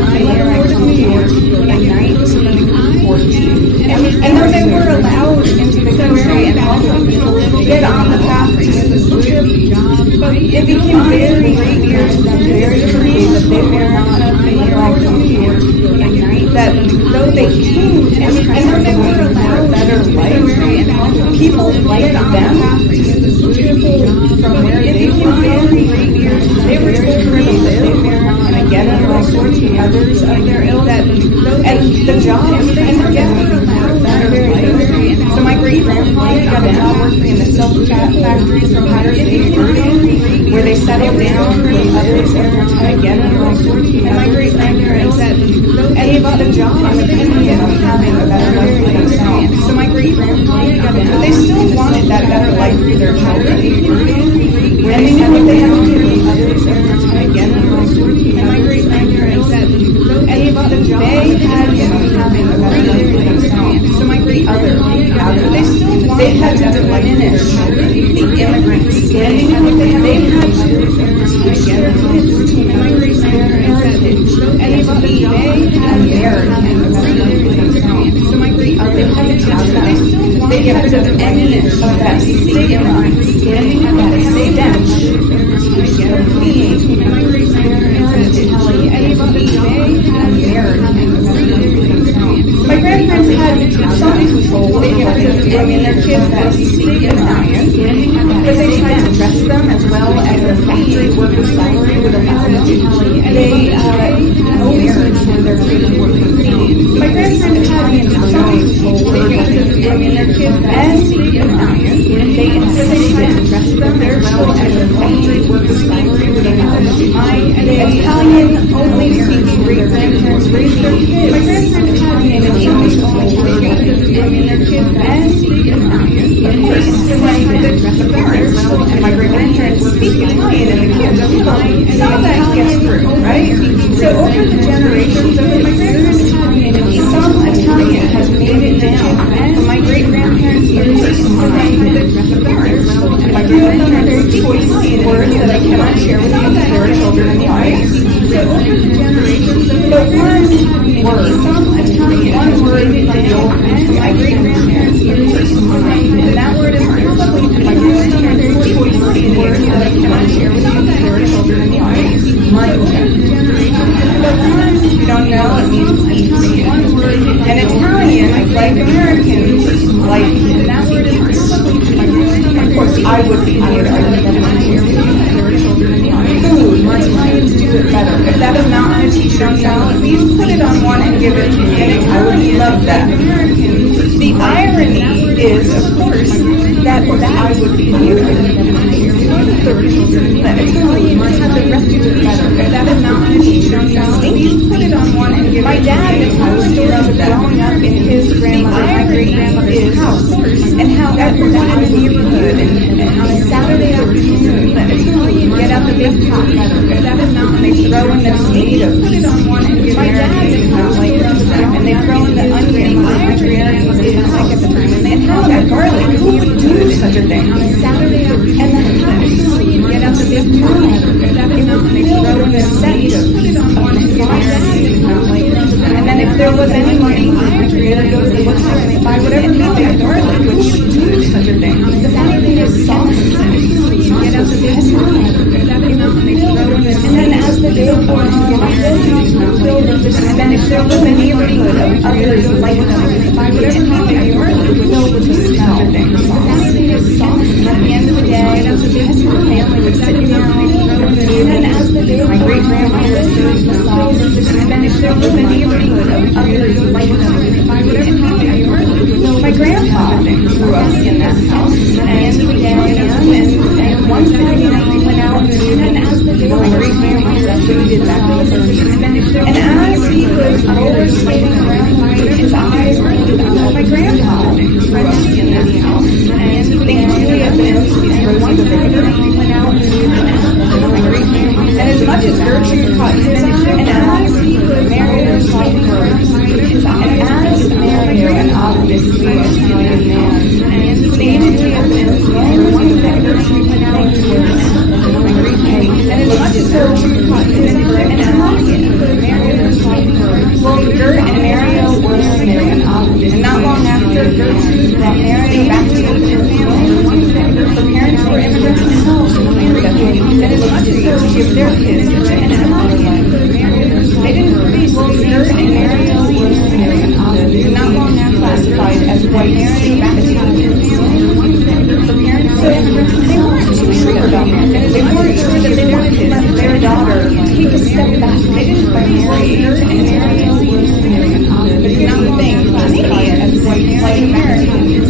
from New York in 1914. And then they were allowed into the country and also get on the path to citizenship. But it became very clear to them very early that they were not allowed to New York that though they came and then they were allowed better life, people like them, people from where they came from, they were told where to live and again all sorts of others of their ilk and the jobs and again so my great-grandfather got a job working in the silk factories from Patterson, where they settled down for the others and again and all sorts and my great-grandparents gave up the job with the opinion of having a better life for themselves. So my great-grandfather got a job. They still wanted that better life for their children. And they knew what they had to do. Others and again and all sorts and my great-grandparents gave up the job. They had having a better life for themselves. So my great-other they had to diminish the immigrant standing of they had to heritage and they had American. So my great-other they get rid of diminish of that stigma standing of that stench being my grandparents had some control. They get rid of their kids that speak Italian, but they tried to dress them as well as a factory worker's salary would allow them. They always made sure their kids were clean. My grandparents had some control. They get rid of their kids that speak Italian. They tried to dress them as well as a factory worker's salary would allow them. My Italian only speaking great grandparents raised their kids. My grandparents had an English only their kids and speak Italian. Of course, and my great grandparents speak Italian and the kids are little. Some of that gets through, right? So over the generations, over my grandparents some Italian has made it down. And my great grandparents years my great-grandparents choice words that I cannot share with you because there are children in the audience. So over the generations, but one word, some Italian, one word from the old my great-grandparents years and that word is probably my great-grandparents choice words that I cannot share with you because there are children in the audience. But one, you don't know, it means eat. And Italian, like Americans, like that word is of course, I would be here. Food, Italians do it better. If that is not on a t-shirt now, please put it on one and give it to me. I would love that. The irony is, of course, that I would be here. The reason that Italians have the rest of it better. If that is not on a t-shirt now, please put it on one and give it to me. My dad told stories of growing up in his great-grandmother's house and how everyone in the neighborhood and on a Saturday afternoon that Italians get out the big pot. If that is not when they throw in the tomato. Put it on one and give my dad told they throw in the onion, matriarch was in like at the time, and how that garlic, who would do such a thing? On a Saturday afternoon, and then before you get up the big time, it would fill with a set of and then if there was any money, matriarch goes to the bookstore and they buy whatever meat they had garlic, which would do such a thing. On the Saturday is sauce, get up the big time. And then as the day goes on, and then if there was any neighborhood of others like them, buy whatever meat they had garlic, which would do such a thing. Saturday is sauce. At the end of the day, the family would sit down, and then as the day my great-grandmother serves the sauce, and then if there was a neighborhood of others like them, buy whatever meat they had garlic. My grandpa grew up in that house, and he would get and one Friday night we went out, and as the day my great-grandmother, that's what he did back in the 30s, and as he was roller skating around, his eyes landed on my grandpa grew up in that house, and they really have been and one Friday night we went out, and as much as Gertrude caught his eye, and as he was married like her, and as Mario and obviously a young man, and they really have been and one that Gertrude went out and as much as Gertrude caught his eye, and as he was married like her, well, Gert and Mario were married, and not long after Gertrude brought Mario back to the family, her parents were immigrants themselves from Canada, and as much as they would give their kids and they didn't raise Gert and Mario were married, and not long after classified as white back to the family. Her parents were immigrants, and they weren't too sure about that. They weren't sure that they wanted to let their daughter take a step back. They didn't marry Gert and Mario were married, but here's the thing, classified as white Americans.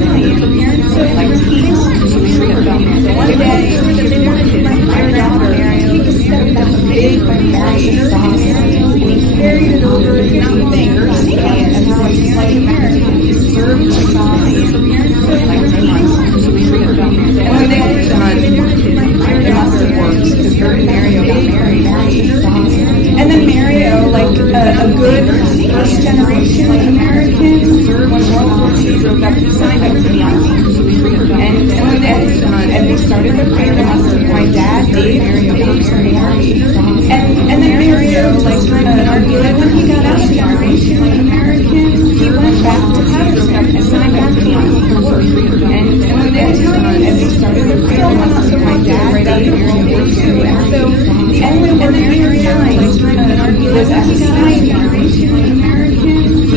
Her parents were like, they weren't too sure about that. One day, they wanted to let their daughter take a step back, big baggy sauce, and he carried it over. Here's the thing, classified as white Americans served the sauce. Her parents were like, they weren't too sure about that. And when they were done, they must have worked because Gert and Mario got married. And then Mario, like a good first generation American, when World War II broke up, he signed up for the Army. And when they were done, and they started their family, my dad, Dave, Mario got married. And then Mario, like when he got out of the Army, he went back to Pakistan and signed up for the Army for work. And when they were done, and they started their family, my dad, Dave, World War II. And so the only one that Mario was at the time.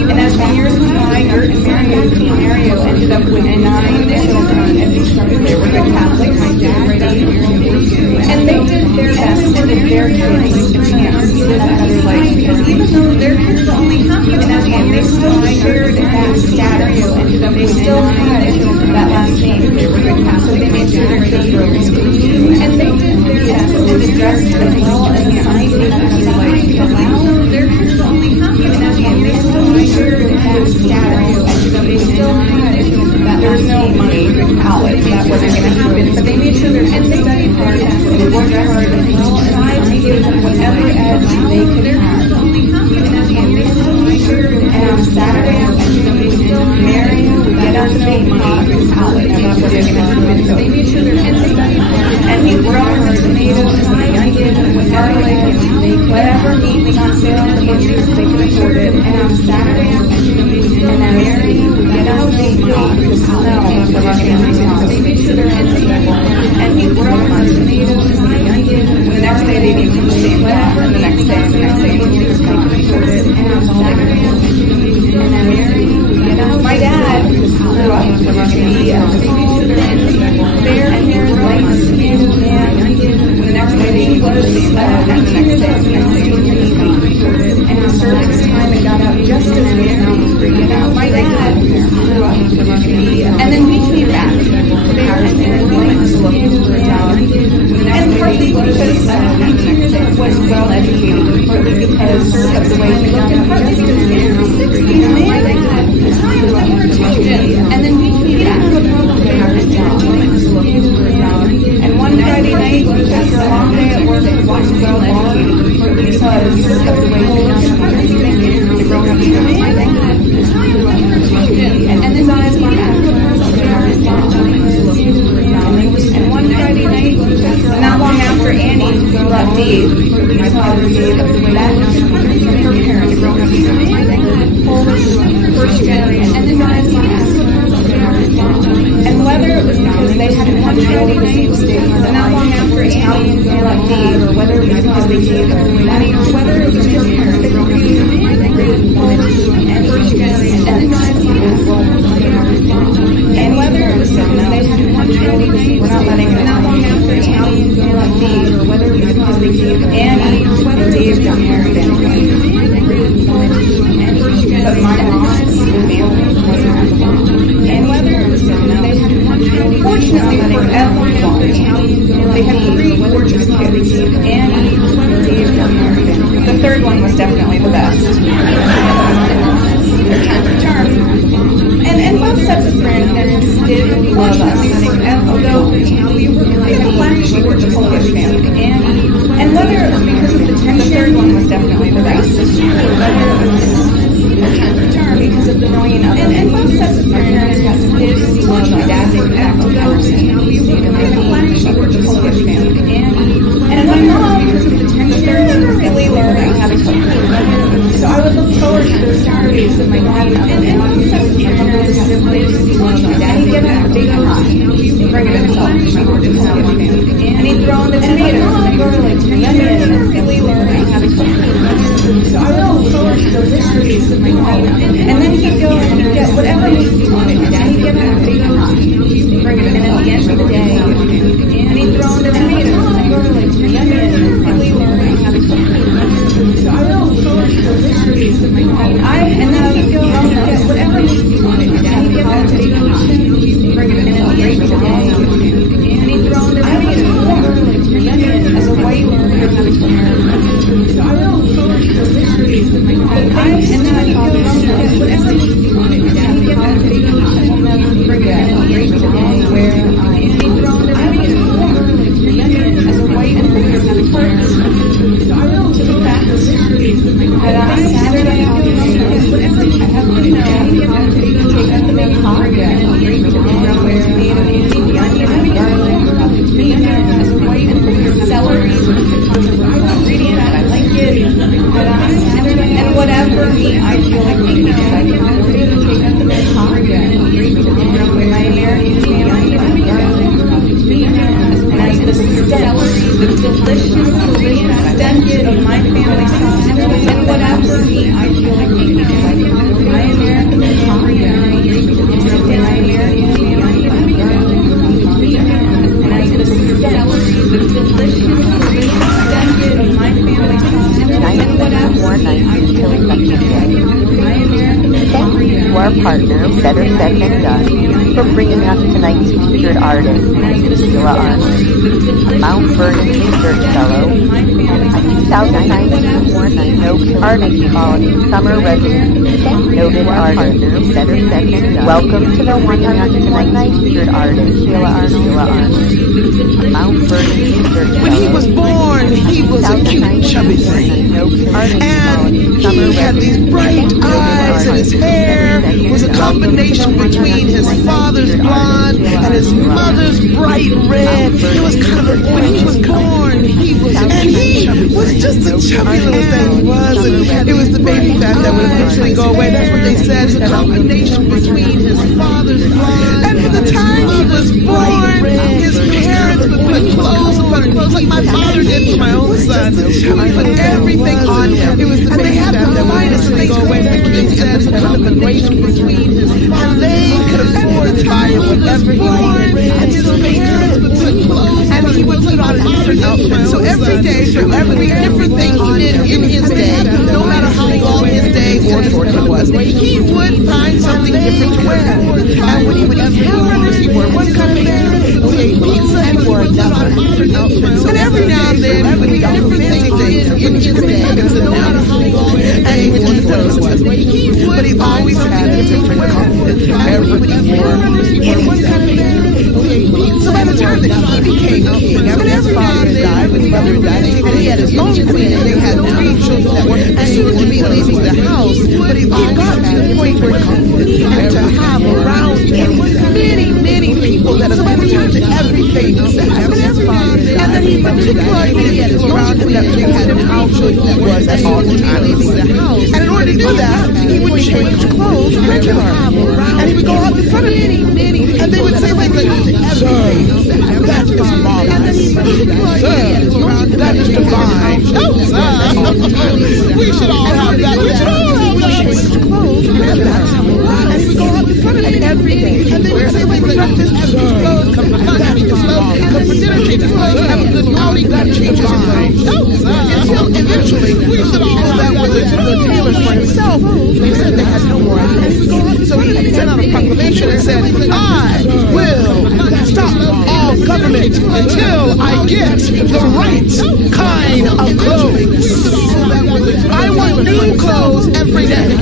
And as the years went by, Gert and Mario ended up with 9 children, and they started they were good Catholics, my dad, and they did their best to give their kids a chance to live a better life, because even though their kids were only half of that, and they still shared that status, they still had that last name, they were good Catholics, so they made sure their kids were okay. And they did their best to dress as well as the society that was like, because now their kids were only half of that, and they still shared that status, they still had that there was no money for college, that wasn't going to happen, but they made sure their kids studied hard, they worked hard, and tried to give them whatever edge they could have. And on Saturday, Mario would get on the big pot in college, that wasn't going to happen, so they made sure their kids studied hard, and he'd grow the tomatoes and the onions and the garlic, whatever meat was on sale at the butcher's, they could afford it. And on Saturday, and then Mary would get out the big pot to smell the Russian sauce. They made sure their kids studied hard, and he'd grow the tomatoes and the onions, and the next day they'd eat the same whatever, and the next day, they could afford it. And on Saturday, and then Mary would get out. My dad grew up to be a tall, fair haired, light skinned man. The next day he was, and the next day, and he served his time and got out just as Vietnam was breaking out. My dad grew up to be, and then we came back to Pakistan. We went to look for a job, and partly because he was well educated, and partly because of the way he looked, and partly because in the 60s, times that were changing. And then we came back to Pakistan. We went to look for a job, and one Friday night, after a long day at work, watched well educated, partly because of the way he looked, and partly because My father gave that from her parents growing up Polish first generation. And whether it was because they had one child in the same state, and not long after Italians left Dave, or whether it was because they gave her money, or whether it was just parents growing up Polish first generation. And whether it was because they had one child in the same state, and not long after Italians left Dave, or whether it was because they gave Annie, or whether Dave got married anyway. But my mom's family wasn't as long. And whether it was because they had one child, fortunately for everyone, they had 3 gorgeous kids, Annie, Dave got married. The third one was definitely the best. Their times of charm. And both sets of grandparents did love us, although they had flashy with the Polish family. And whether it was because of the tension, the third one was definitely the best. Whether it was their times of charm because of the million other. And both sets of grandparents did love my dad did back to Emerson. They had flashy with the Polish family. And my mom, because of the tension, really learned how to cook. So I would look forward to those Saturdays with my dad and both sets of grandparents and he'd get out a big pot, bring it himself, and he'd throw in the tomatoes and garlic and lemon and really learn how to cook. So I would look forward to those Saturdays with my dad, and then he'd go and he'd get whatever he wanted, and he'd get out a big pot, bring it, and at the end of the day, and he'd throw in the tomatoes and garlic and lemon and really learn how to cook. So I would look forward to those Saturdays with my dad, and then he'd go and get whatever he wanted, and he'd get out a big pot, bring it, and at the end of the day, and he'd throw in the tomatoes and garlic and lemon as a white learner how to cook. So I would look forward to those Saturdays with my dad, and then I'd go and get whatever he wanted, and he'd get out a big pot, bring it, and at the end of the day, where he'd throw in the tomatoes and garlic and lemon as a white learner how to cook. So I would look back to those Saturdays with my dad, but on Saturday I'll get whatever I have to know how to take out the big pot, where the onion and garlic, as a white celery, ingredient, I like it, but on Saturday, and whatever meat I feel like making, I can afford to take out the big pot, where my American family, garlic, and as the celery, the delicious extended of my family sauce, and whatever meat I feel like making, I can afford my American family, and my American family, and as the celery, the delicious extended of my family sauce, and whatever meat I feel like making, my American family. To our partner, Better Said Than Done, for bringing us tonight's featured artist, Sheila Arnold, a Mount Vernon Research Fellow, and a 2019 Noakes Artist Quality Summer Resident, noted artist, Better Said Than Done. Welcome to the one tonight's featured artist, Sheila Arnold, a Mount Vernon Research Fellow. When he was born, he was a cute, chubby thing. And he had these bright eyes, and his hair was a combination between his father's blonde and his mother's bright red. It was kind of when he was born, he was just a chubby little thing. He was, and it was the baby fat that would eventually go away. That's what they said. It's a combination between his father's blonde and for the time he was born, his parents would put clothes upon clothes like my father did for my own son. We put everything on him. It was the baby fat that would eventually go away. That's what they said. It's a combination between his and they could afford to buy him whatever he wanted. And his parents would put clothes and he would put on different outfits. So every day, for every different thing he did in his day, no matter how long his day or short it was, he would find something different to wear. And when he would eat hamburgers, he wore one kind of thing. When he ate pizza, he wore another. And every now and then, he would do different things in his day. No matter how long his day or short it was, but he always had a different outfit every day. So by the time that he became king, I mean, every now and then, when his mother died, and he had his own queen, and they had 3 children that were soon to be leaving the house, but he got to the point where he could have around him many, many people that was attentive to everything he said. And then he particularly made it around him that they had how good he was at all times. And in order to do that, he would change clothes regularly. And he would go out in front of me. And they would say like, sir, that is marvelous. Sir, that is divine. We should all have that. We should all have that. And he would go out in front of me every day. And they would say like, breakfast changes clothes, come for dinner changes clothes, have a good outing, that changes clothes. Until eventually, we should all have that was the tailors for himself. They said they had no more ideas. So he sent out a proclamation and said, I will stop all government until I get the right kind of clothes. I want new clothes every day.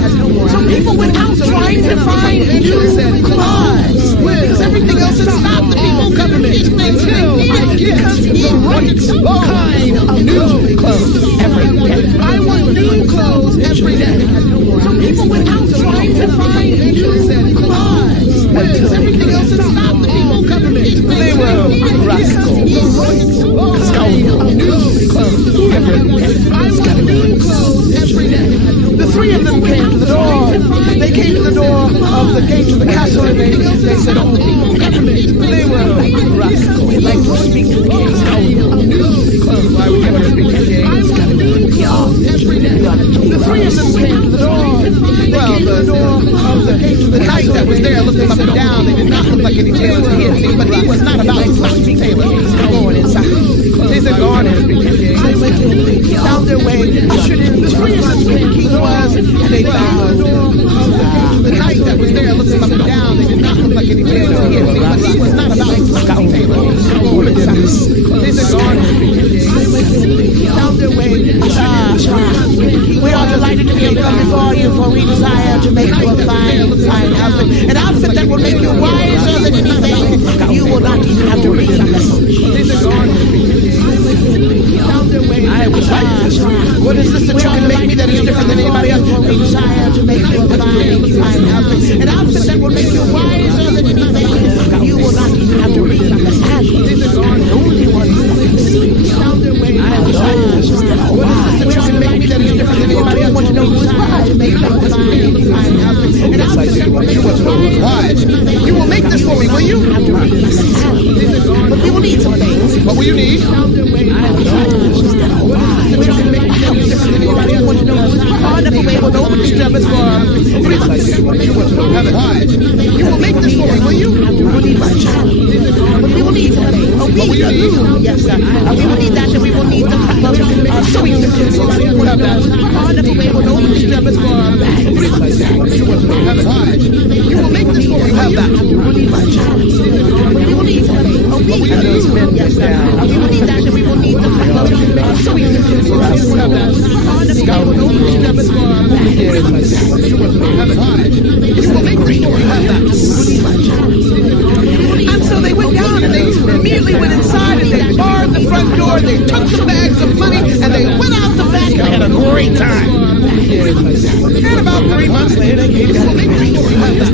So people went out trying to find new clothes. Because everything else has stopped the people government until I get the right kind of new clothes every day. I want new clothes every day. So people went out trying to find new clothes. Because everything else has stopped the people government. They were rascals. Scoundrels. New clothes every day. I want new clothes every day. The three of them came to the door. They came to the door of the gate of the castle and they said, oh, they were rascals. We'd like to speak to the king. Why would you want to speak to the king? The three of them came to the door. Well, the door of the knight that was there looked up and down. They did not look like any tailors he had seen, but he was not about to speak tailor. Going inside. They said, go on and speak to the king. They went in, found their way, ushered in the three of them where the king was, and they found the knight that was there looking up and down. They did not look like any tailor he had seen, but he was not about to speak tailor. Going inside. They said, go on and speak to the king. They went in, found their way, we are delighted to be able to come before you, for we desire to make you a fine outfit. An outfit that will make you wiser than anything. You will not even have to read a lesson. I was like, what is this that you can make me that is different than anybody else? We desire to make you a fine outfit. An outfit that will make you wiser than anything. You will not even have to read a lesson. The only one who can see. I was like, what is this that you can make me that is different than anybody else? Want to know who's wise? Make you a fine outfit. An outfit that will make you want to know who's wise. You will make this for me, will you? But we will need some things. What will you need? You will make this for me, will you? We will need my child. We will need some things. What will you need? Yes, sir. We will need that, and we will need the sewing machines. We'll have that. You will make this for me, have that. We will need my child. We will need some things. Yes, sir. We will need that, and we will need the sewing machines. We'll have that. And so they went down and they immediately went inside and they barred the front door and they took the bags of money and they went out the back and had a great time. And about 3 months later they came to make the story have that.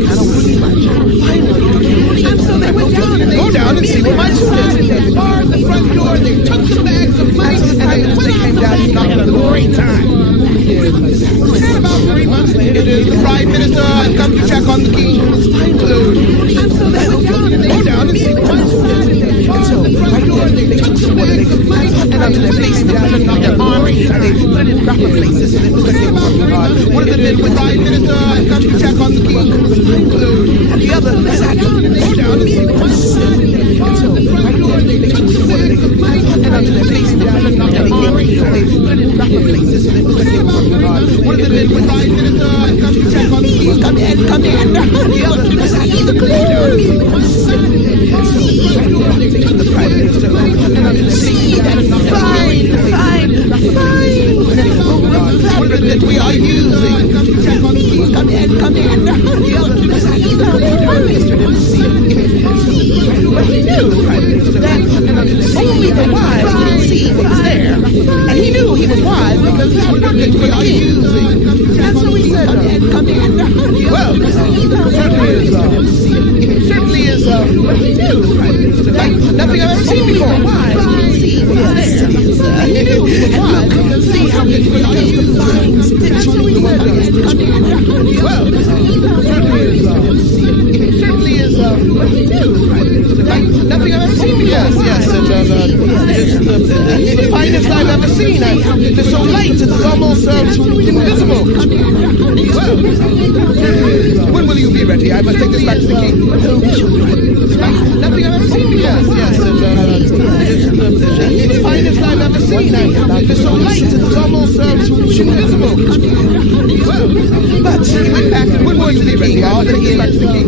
And so they went down and they go down and see what my son is. They barred the front door and they took the bags of money and they went out the back and had a great time. And about 3 months later, the Prime Minister had come to check on the King's food. And so they went down and they go down and see the one side and they barred the front door and they took the bags of money and under their face they put it on their arm and they put it in proper places and it was like they were working hard. One of them did with the Prime Minister had come to check on the King's food. And the other sat down and they go down and see the one side and they barred the front door and they took the bags of money and under their face they put it on their arm and they put it in proper places and it was like they were working hard. One of them did with the Prime Minister had come to check on the King's come in. The other see the clues. The Prime Minister see that fine that we are using. Come in. The other see the Prime Minister didn't see. But he knew that only the wise could see what was there. And he knew he was wise because he had worked for the king. And so he said, come in. Well, certainly is like nothing I've ever seen before. Why? See how it defines well, it certainly is like nothing I've ever seen before. Yes, it's the finest I've ever seen. It's so light, it's almost invisible. Well, when will you be ready? I must take this back to the king. Nothing I've ever seen. Yes, it's the finest I've ever seen. It's so light, it's almost invisible. Well, but when will you be ready? I'll take this back to the king.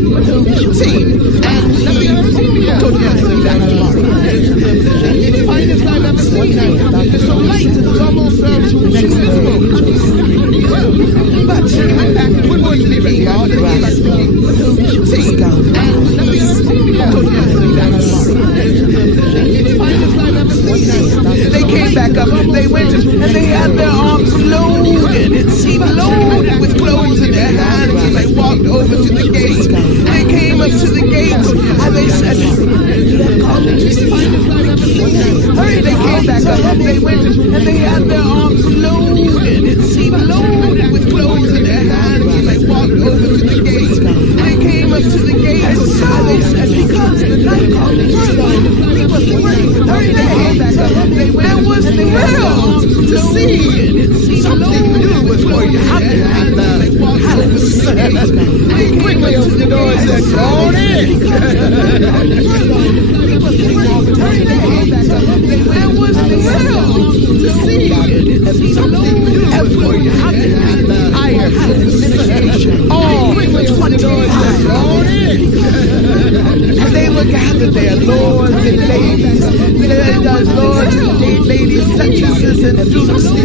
See, and nothing I've ever seen. Yes, that's tomorrow. It's the finest I've ever seen. It's so light, it's almost invisible. Well, but when will you be ready? I'll take this back to the king. See, and nothing I've ever seen. They came back up, they went, and they had their arms loaded. It seemed loaded with clothes in their hands as they walked over to the gate. They came up to the gate, and they said, hurry, they came back up, they went, and they had their arms loaded. It seemed loaded with clothes in their hands as they walked over to the gate. They came up to the gate, and they said, because the night comes through, we must wait. Hurry, they came back up, they went, there was thrill to see it. Something new was going to happen, and they quickly opened the door and said, "Tony!" There was thrill to see it. Something new was going to happen, and I had all 25. And they were gathered there, lords and ladies, lords and ladies, duchesses and dukes, and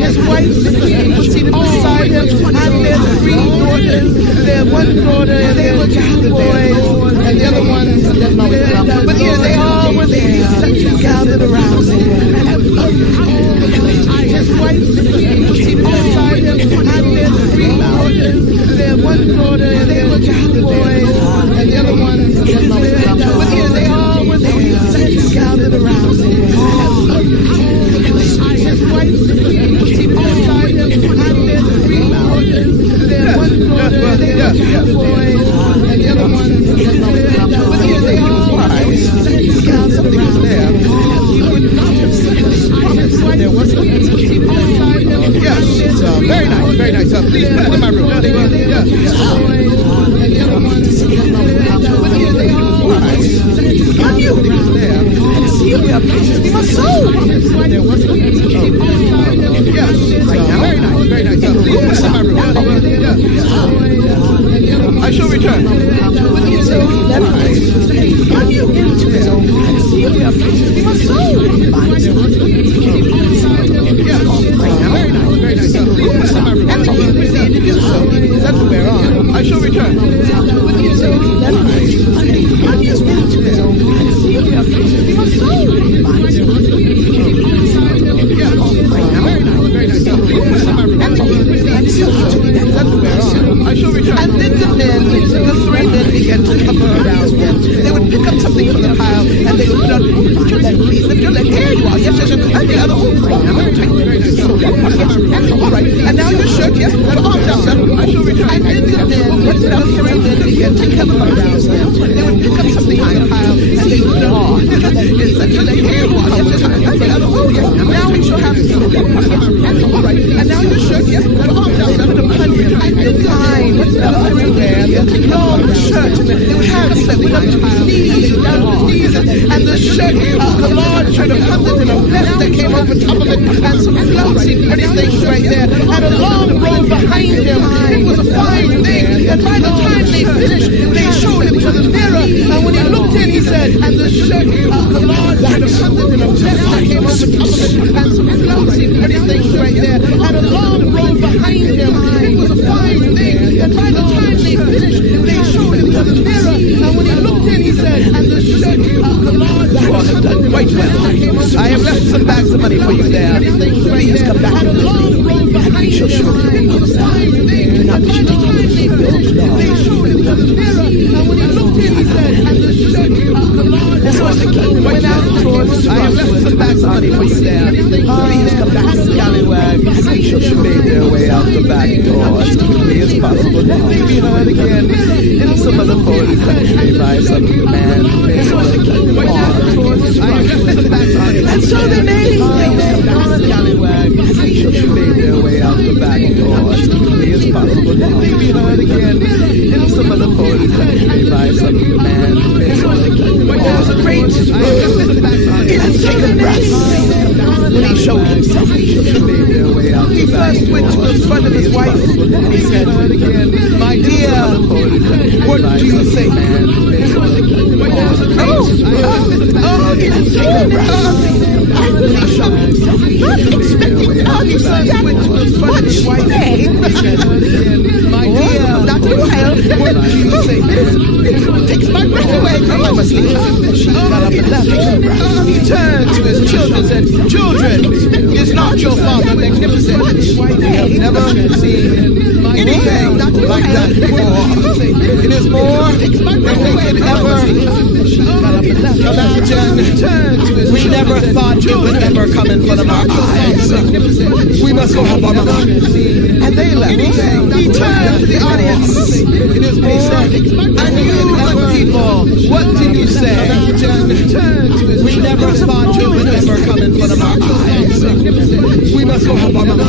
his wife was seated beside him, and their 3 daughters, their 1 daughter, and they were gathered there, and the other ones, but yeah, they all were there, gathered around him, his wife was seated beside him, and their 3 daughters, their 1 daughter, and they were gathered there, and the other ones, but yeah, they all were there, gathered around him, his wife was seated beside him, and their 3 daughters, their 1 daughter, and they were gathered there, and the other ones, but yeah, they all were there, gathered around him. He would not have said this. There was yes, very nice, very nice. Please put it in my room. Yeah. Can you there and see if we have places in my soul? There was yes, very nice, very nice. Please put it in my room. I shall return. Can you there and see if we have places in my soul? Yes, very nice, very nice. Please put it in my room. And the king proceeded to do so. That's what we're on. I shall return. Can you there and see if we have places in my soul? Yes, very nice, very nice. Please put it in my room. And the king proceeded to do so. That's what we're on. I shall return. And then the 3 men began to cover around them. They would pick up something from the pile, and they would put on, lift your leg, please, lift your leg. Here you are, yes, and the other, very tight, very nice. All right, and now your shirt, yes, put your arms out, sir. I shall return. And then the men lifted up 3 men began to cover around them. They would pick up something from the pile, and they would put on, lift your leg. Here you are, yes, and the other, now we shall have some. All right, and now your shirt, yes, put your arms out, sir. And the line was everywhere, the long shirt, and the hands that went up to his knees, down to his knees, and the shirt, the large shirt of hundreds and a vest that came over top of it, and some flouncy pretty things right there, and a long robe behind him. It was a fine thing, and by the time they finished, they showed him to the mirror, and when he looked in, he said, and the shirt, the large shirt of hundreds and a vest that came over top of it, and some flouncy pretty things right there, and a long robe behind him. It was a fine thing, and by the time they finished, they showed him to the mirror, and when he looked in, he said, and the shirt, the large shirt have done quite well. I have left some bags of money for you there. Please come back and we shall show you. Do not be shaken. They showed him to the mirror, heard again in some other foreign country by some man who made a and so they made scallywags made their way out the back door as quickly as possible. They be heard again in some other foreign country by some man who made a there was a great intaken breath when he showed himself. He first went to the front of his wife and he said, "My dear, what do you think?" Intaken breath. When he showed himself, not expecting to argue that much name. My dear, not a while. What do you think? It takes my breath away. I must leave. She got up and left. He turned to his children and said, "Children, is not your father magnificent? We have never seen anything like that before. It is more than we could ever imagine. We never thought it would ever come in front of our eyes. We must go help our mother." And they left. He turned to the audience. It is more. And you, good people, what do you say? We never thought it would ever come in front of our eyes. We must go help our mother.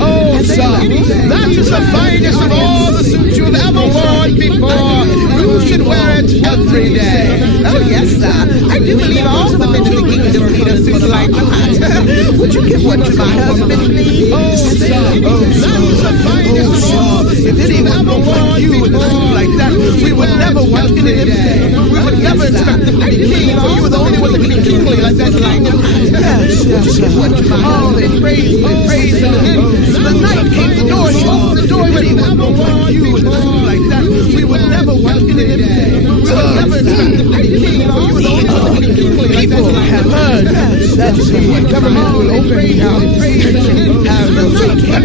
Oh, sir, that is the finest of all the suits you have ever worn before. You should wear it every day. Oh, yes, sir. I do believe all the men in the kingdom need a suit like that. Would you give one to my husband, please? Oh, sir, that is the finest of all. If anyone ever wore you in a suit like that, we would never want any of them. We would never expect them to be king, for you were the only one that can be kingly like that. Yes, yes, yes. Oh, they praised, and then the night came, the door shut, the door went never want you in a suit like that. We would never want any of them. We would never expect them to be king, for you were the only one that can be kingly like that. People have heard that the government will open now and have the fake and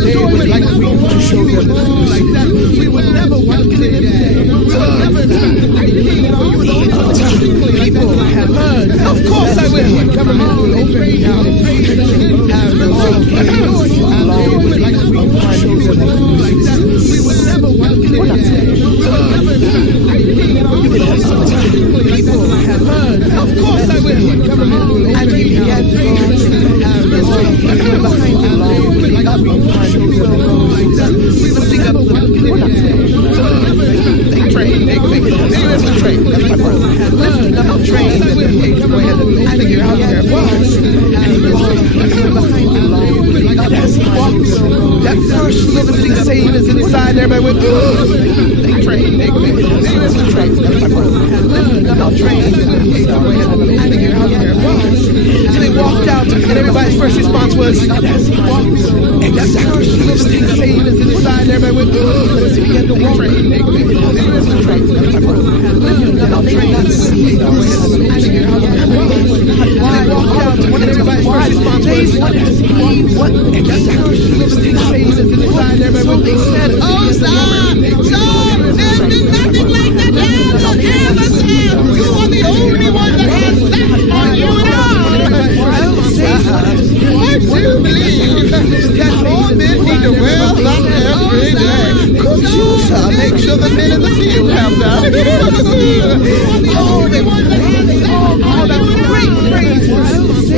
they would like to show them like that. We would never want any of them. We would never expect them to be king, for you were the only one that can be kingly like that. People have heard. Of course I will. Government will open now and have the fake and they would like to show them like that. We would never want any of them. People have heard. Of course I will. Government will open now and have the fake behind the law. We will dig up the train. There's the train. That's my part. Lifting up the train. Go ahead and figure out where it was. And he walked behind the law. As he walked, that first limiting saying is inside. Everybody went, train. There's the train. That's my part. Lifting up the train. Go ahead and figure out where it was. So they walked out, and everybody's first response was, as he walked, and that first limiting saying is inside. Everybody went, as he began to walk. There's the train. That's my part. Lifting up the train. Go ahead and figure out where it was. And they walked out, and everybody's first response was, what? And that first limiting saying is inside. Everybody went, they said, oh, stop! There's been nothing like that ever since. You are the only one that has that on you and I. I do believe that all men need to wear that every day. Could you, sir, make sure the men in the field have that? Oh, they want that. Oh, that's great praise. I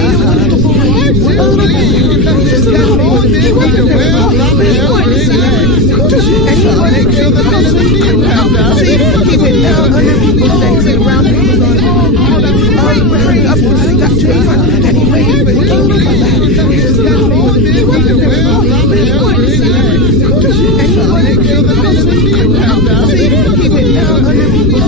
do believe that all men need to wear that every day. Could you make sure the men in the field have that? See, he went down under people's legs and around people's arms. Oh, that's great praise. Up to that tree, and he waited for him to come back. He went down under people's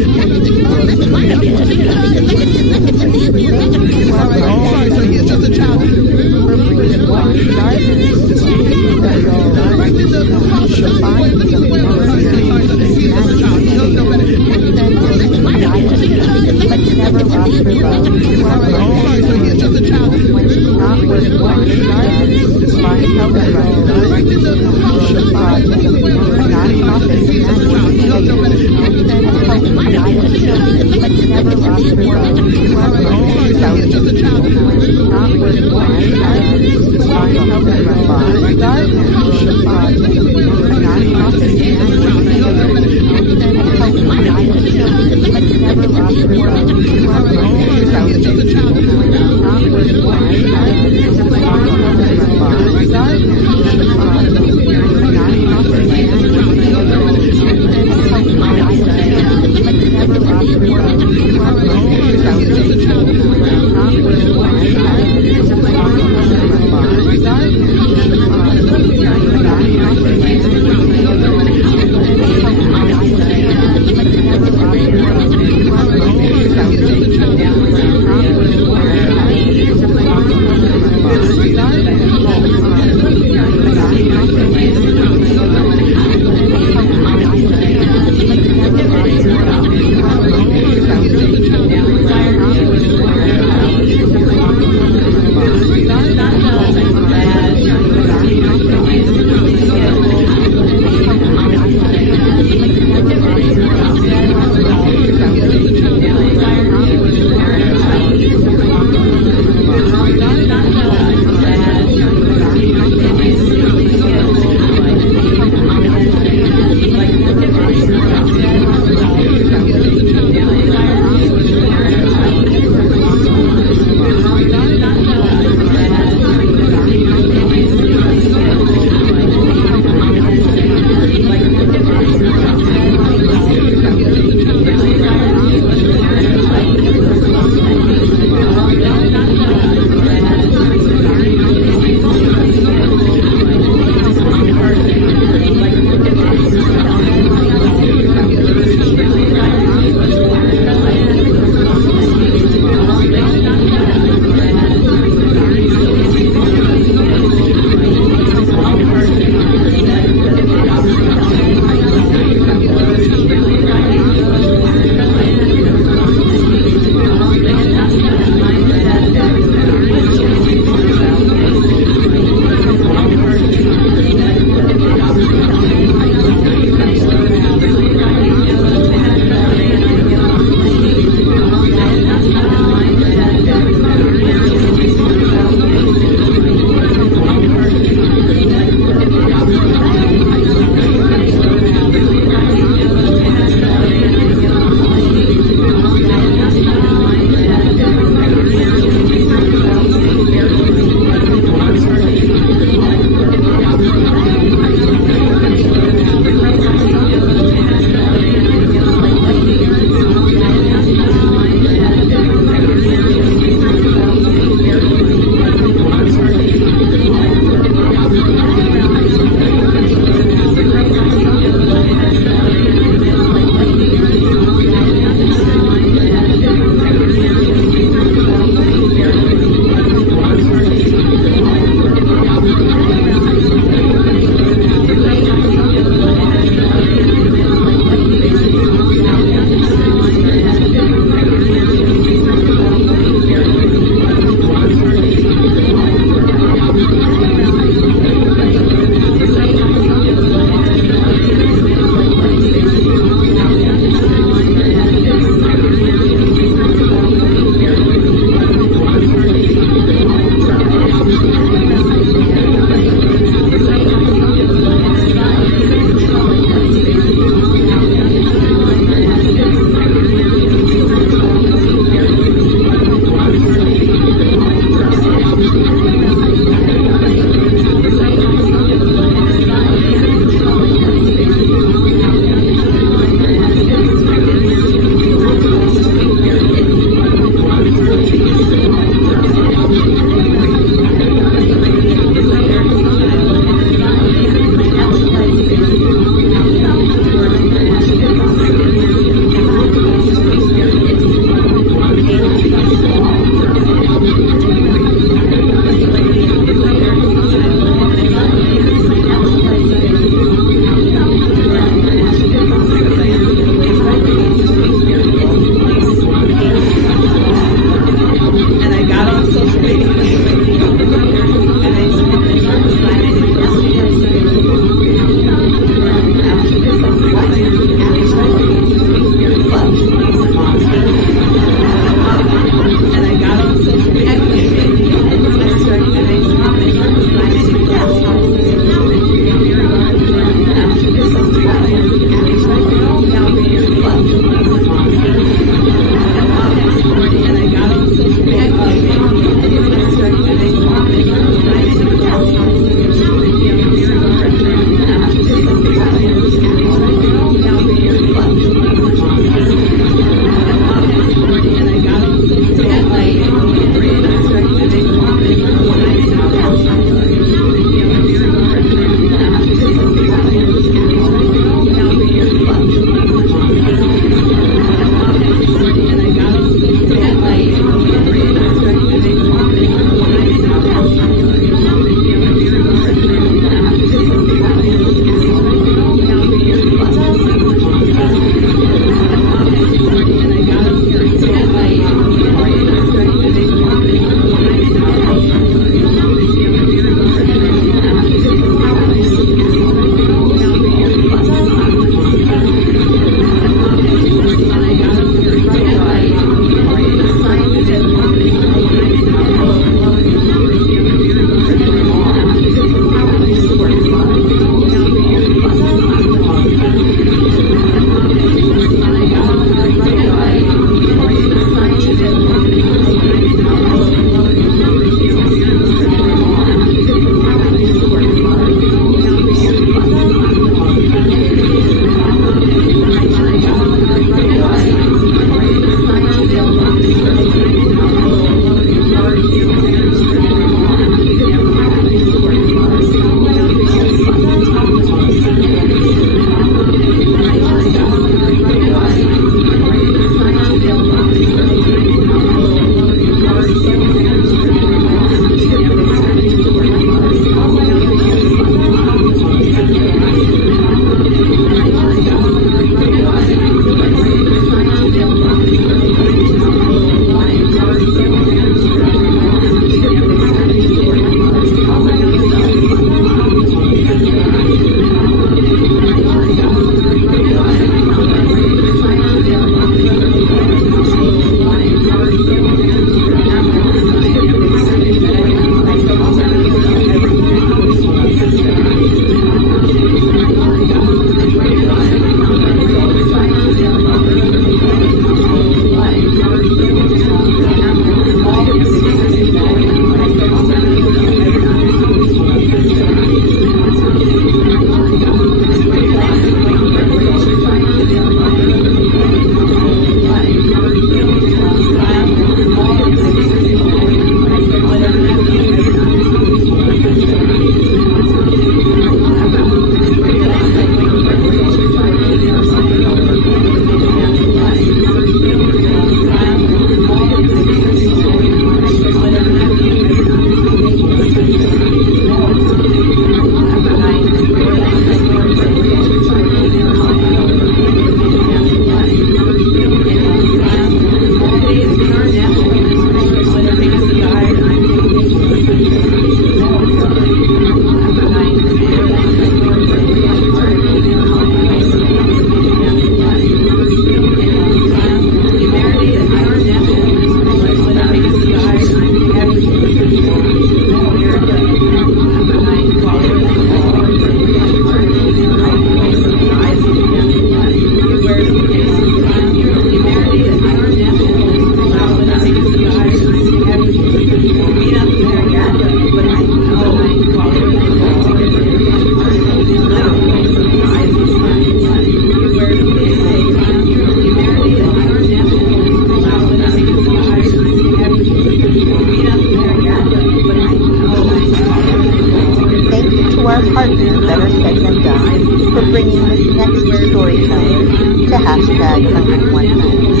partner Better Said Than Done for bringing this next storyteller to hashtag 101 Nights.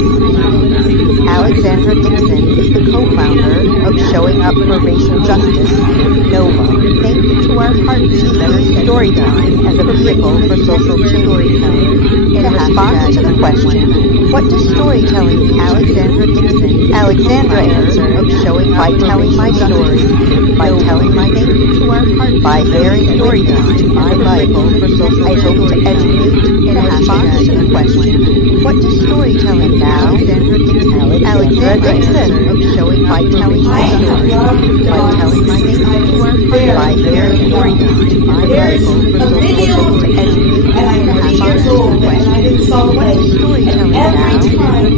Alexandra Dixon is the co-founder of Showing Up for Racial Justice, NOVA. Thank you to our partner Better Said Storytelling as a vehicle for social storytelling. In response to the question, what does storytelling mean? Alexandra answered of showing by telling my story, by telling my name, by sharing storytelling my Bible for social. I hope to educate in response to the question, what does storytelling now? Alexandra Dixon of showing by telling my story, by telling my name, by sharing storytelling my Bible for social. I hope to educate in response to the question, what does storytelling now?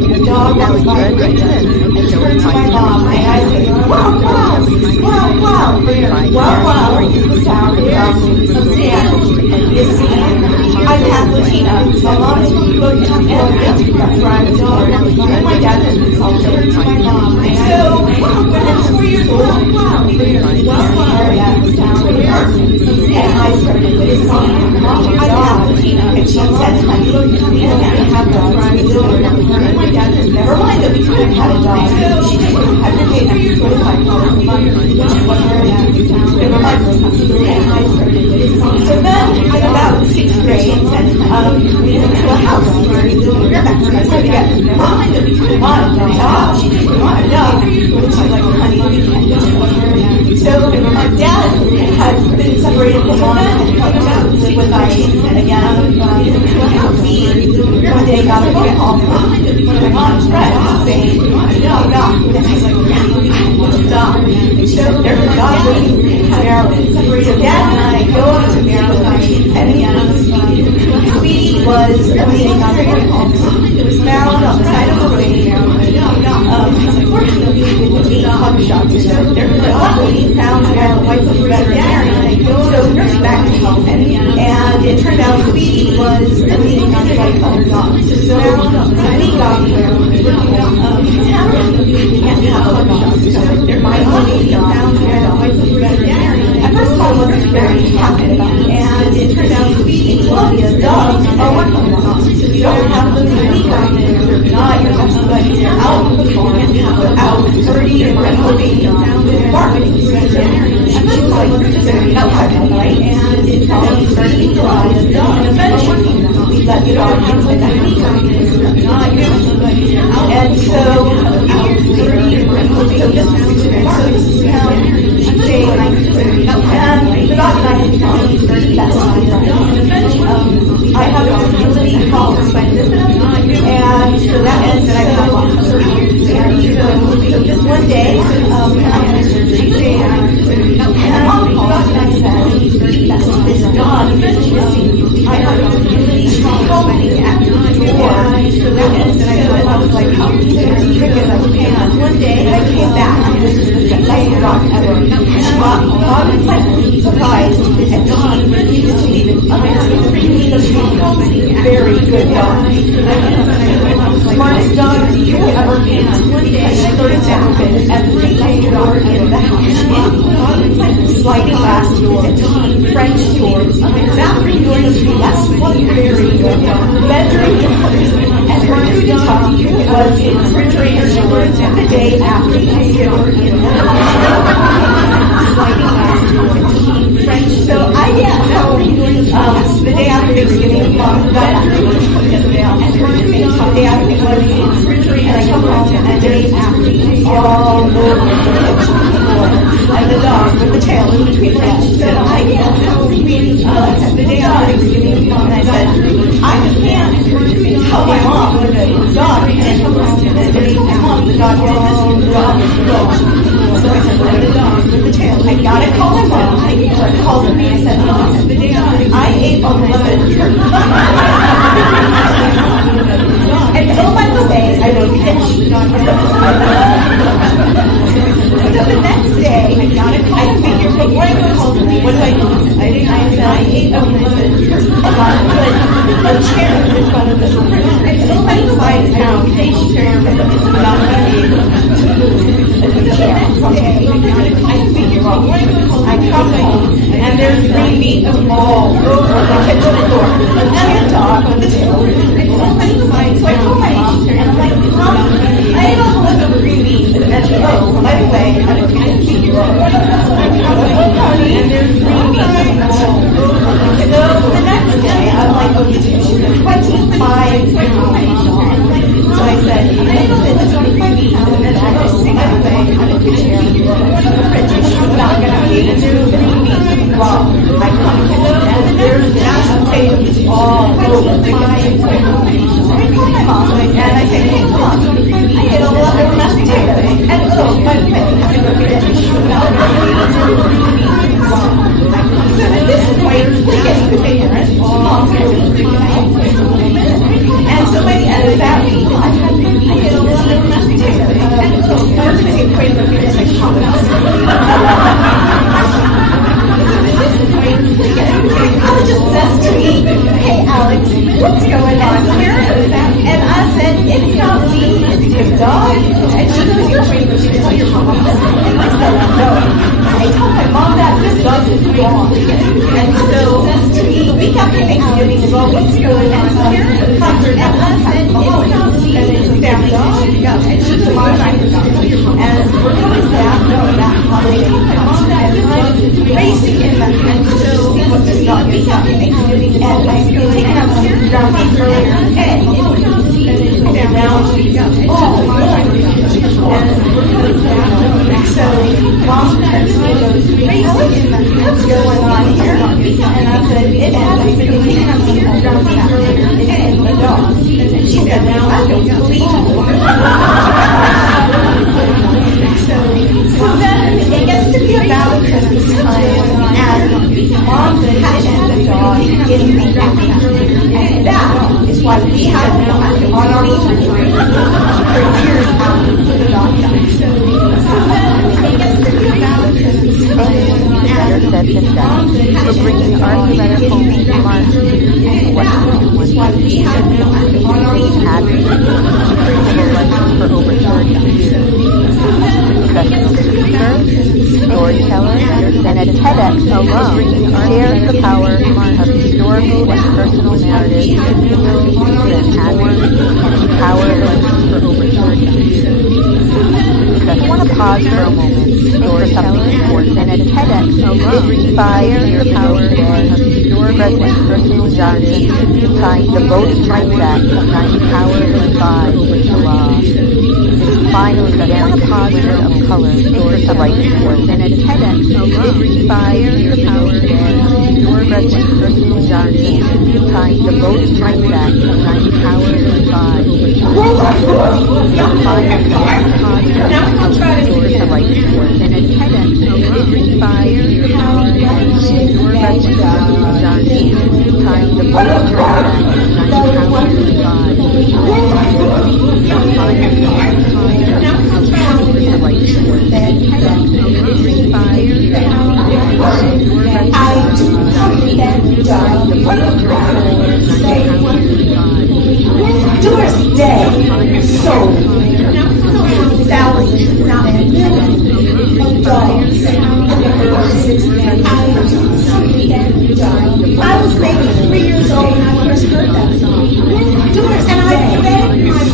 A dog walks by a window and turns to my mom. My eyes say, wow, wow, wow, wow. Wow, wow is the sound of sand. You see, I'm half Latina. My mom is from Puerto Rico. That's where I'm a dog. And my dad is also my mom. So, when I'm 4 years old, wow, that's the sound of earth. And I started listening. Mom, I'm half Latina. And she said to me, and I have dogs. And my dad said, never mind that we could have had a dog. She just hesitated to my mom. She wasn't very happy. They were my first time. And I started listening. So then, in about 6th grade, we went to a house. I said again, Mom, we want a dog. She didn't want a dog. She was like, honey, we can't. She wasn't very happy. So my dad had been separated from mom and come out to live with us. And again, we went to a house. One day got a phone call from my mom's friend saying, we want a dog. And I was like, yeah, we want a dog. So there's a dog living in Maryland. So Dad and I go up to Maryland, and again, Sweetie was living on the phone call. It was found on the side of the road in Maryland. Unfortunately, it was 8 gunshots. So there was a lot of being found there. The wife was veterinarian. So we rushed back to home, and it turned out Sweetie was living on the white collar dog. So we got there. You can't have gunshots. So there might be found there. The wife was veterinarian. At first, I wasn't very happy about it, and it turned out Sweetie was dogs are white collar dogs. You don't have them in any kind of not your somebody out of the farm without 30 and replicating with barking. And she was like, right? And it probably started to draw the dog. And eventually, we let the dog in with that not your somebody out. And so, this is how Jay and I and the dog and I had become very best friends. I have a disability called spinalism, and so that means that I have lots of surgery. So just one day, I had a surgery, and mom called and I said, this dog, I have a disability called and so that means that I was like, how can you trick as I can? One day, I came back, and this is the best dog ever. Mom was pleasantly surprised, and Don refused to leave it. Very good dog. Smartest dog you ever had. One day, I started to open every door in the house. Sliding glass doors, French doors, bathroom doors, yes, one very good dog. Bedroom doors, and her food talk was in refrigerator doors the day after Thanksgiving in the house. Sliding glass doors, French. So I get home the day after Thanksgiving, Mom got back to work the day after it was in refrigerator, and I come home and the day after all over the kitchen floor, and the dog with the tail in between the legs. So I get home the day after Thanksgiving, and I said, I just can't tell my mom when the dog didn't come home and the day mom, the dog did this, the dog is gone. So I said, let the dog with the tail. I gotta call my mom. So I called her and I said, Mom, I ate all my turkey. And oh, by the way, I wrote pitch. So the next day, I figured, before I go home, what do I do? I said, I ate all my turkey. I put a chair in front of the refrigerator. And oh, by the way, I wrote pitch chair. It's about a chair. I figured, I come home, and and there's green meat all over the kitchen floor. And the dog with the tail. So I told my mom, and I'm like, Mom, I ate all the leftover green meat. And oh, by the way, I was going to keep you on. And there's green meat all over the kitchen. So the next day, I'm like, okay, she's 25 pounds. So I said, I ate all the 25 pounds. And I was by the way, I was going to keep you on. She's not going to eat green meat. Well, I come home and there's mashed potatoes all over the kitchen. So I call my mom and I say, hey Mom, I ate all the leftover mashed potatoes. And oh, by the way, I have to go get it. So at this point, we're getting the parents. Mom's really freaking out. And so by the end of that week, I ate all the leftover mashed potatoes. And oh, by the way, wait a minute, I pop it out. Alex just says to me, hey Alex, what's going on here? And I said, it's not me, it's your dog. And she goes, you're afraid of your mom. And I said, no. I told my mom that this dog is gone. And so to me, week after Thanksgiving, well, what's going on here? And I said, it's not me, it's a family dog. And she goes, you're afraid of your mom. And we're coming back, that holiday. My mom that this dog is racing in the and so what this dog is up and I take it out to the ground earlier and it's around and so Mom turns to me and goes, what's going on here? And I said, it hasn't been taken out to the ground earlier and the dog. And she said, now I don't believe so then it gets to be about Christmas time and Mom catches the dog in the backpack. And that is why we have one on our refrigerator for years after the dog died. So then it gets to be about Christmas time and for bringing our letter home to March. that is why we have one on our refrigerator for over 30 years. Professional speaker, storyteller, and at TEDx alone shares the power of historical and personal narratives that have and empower them for over 30 years. I want to pause for a moment for something important, and at TEDx alone shares the power of President Richard Johnson signed the voting rights act of 1995 into law. Finally, I want to pause of color for the right to vote. And at TEDx, inspired the power of President Richard Johnson signed the Voting Rights Act of 1995 into law. Finally, I want to pause for the right to vote. And at TEDx, inspired the power of President Richard Johnson signed the Voting Rights Act of 1995 into law. Doris Day sold thousands, not millions of dogs in the early 60s. I was maybe 3 years old when I first heard that song. Doris Day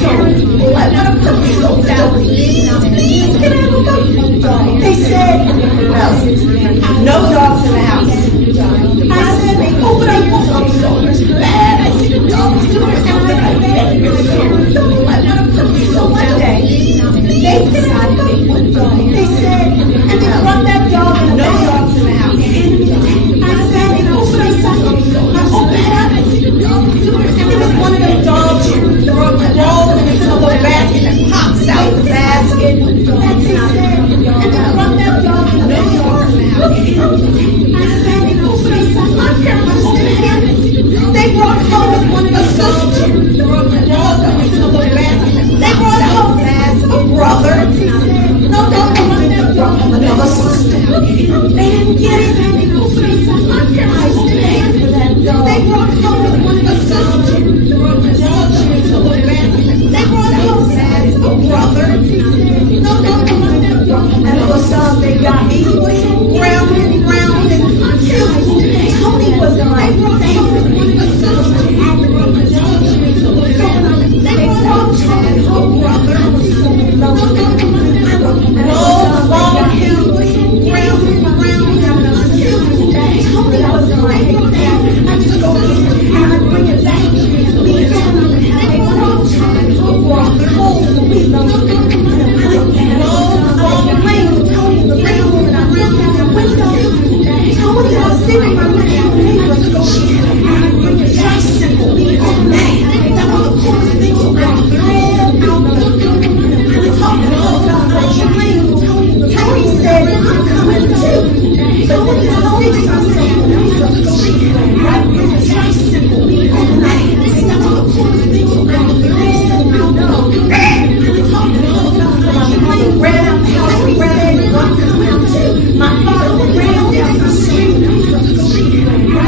sold. I want to put this sold down. Please, can I have a dog? They said, no dogs in the house. I said, oh, but I want some. sitting right next to me, she had a tricycle all night. That was the coolest thing about the we talked about Tony said, I'm coming too. So when I see something, she had a tricycle all night. That was the coolest thing about the ran out the house, we ran in, I'm coming too. My father ran down the street. She had a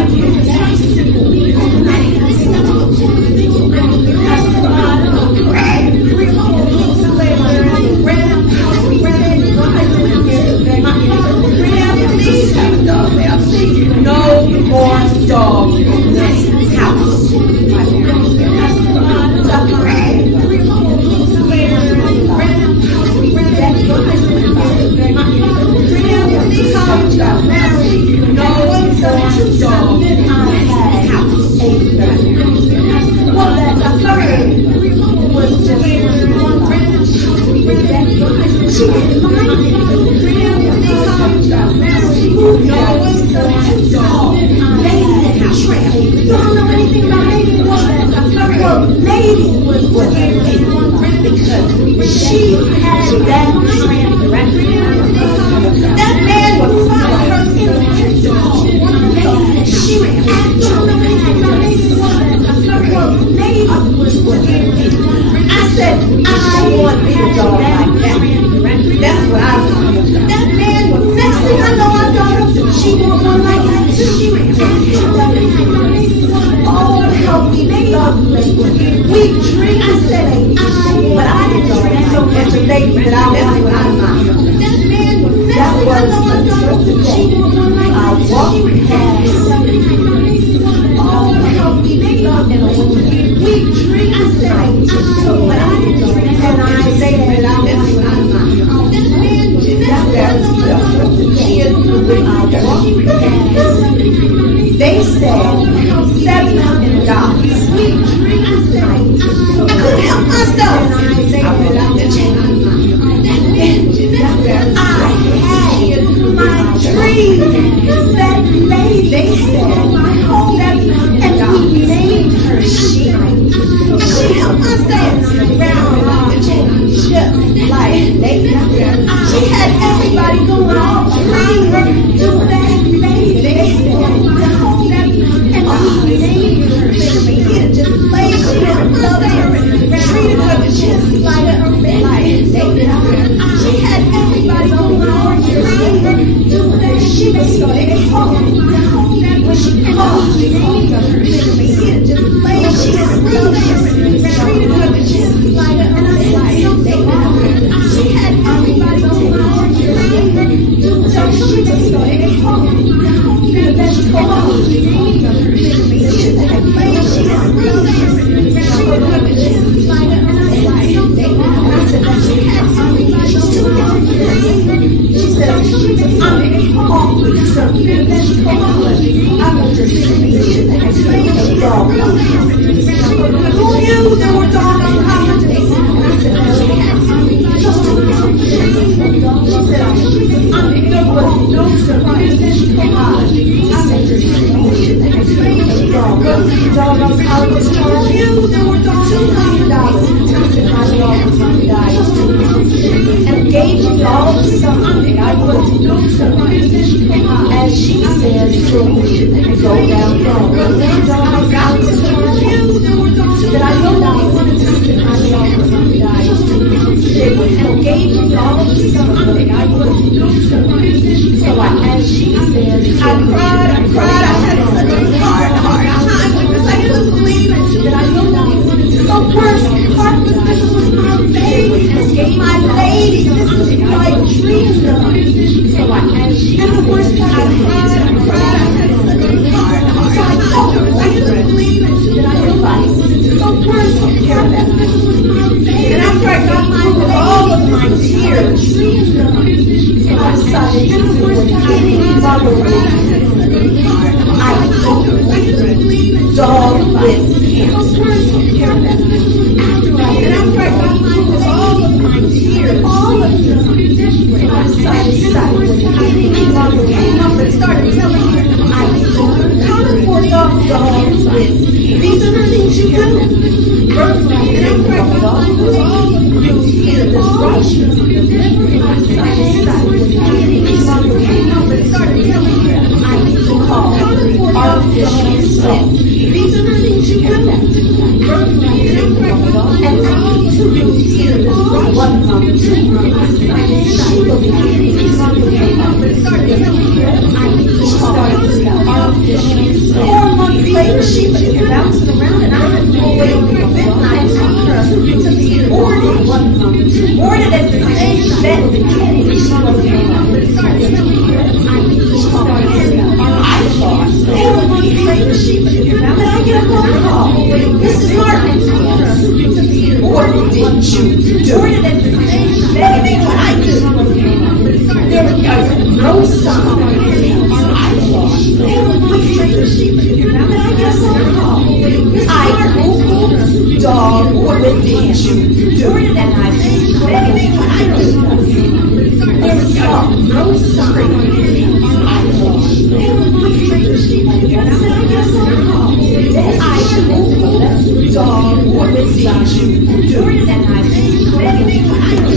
tricycle all night. That was the coolest thing about the no more dogs in this house. They said $700. I couldn't help myself. I went out the check. I had my dream. That lady, they said, and we named her she. I couldn't help myself. Round the check, just like lady. She had everybody going all crazy. Do that lady, they said. Just played she loved her, treated her just like her she had everybody going on she started talking when she called she just played she loved her, treated her just like her she had everybody going on so she just started talking that's all and gave me all the something I wouldn't do something. As she said, so we go down low. That I know that I wanted to sit my and gave me all the something I wouldn't do something. So as she said, I cried, I had such a hard time because I couldn't believe it. That I know that I wanted to. The worst part was this was my baby, my lady. This was my dream. So and the worst part, I cried, I had such a hard time. So I couldn't believe it. That I know that I wanted to. The worst part, this was my baby. And after I got all of my tears, so I decided to do what any mother would do. she was bouncing around, and I had to go away from the bed, and I took her to be boarded at the same bed as the kid. She wasn't I thought they were going to play the sheep. Then I get a phone call. Mrs. Martin, boarded, didn't you? Boarded at the same bed. What I do? There was no sound. I thought they were going to play the sheep. Then I get a phone call. I Googled dog with tissue. Boarded at the same bed. What I do? There was no sound. I thought they were going to play the sheep. Then I get a phone call. I Googled dog with tissue. Boarded at the same bed. What I do?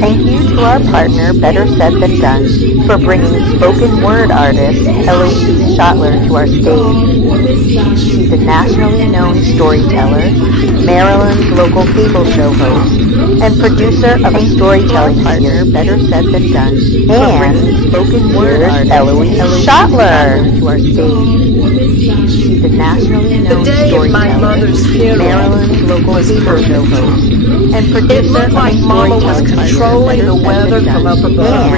Thank you to our partner, Better Said Than Done, for bringing spoken word artist Eloise Schottler to our stage. She's a nationally known storyteller, Maryland's local cable show host, and producer of a storytelling partner, Better Said Than Done, and spoken word artist Eloise Schottler to our stage. She's a nationally known storyteller, Maryland's local cable show host, and producer It looked like Mama was controlling the weather from up above.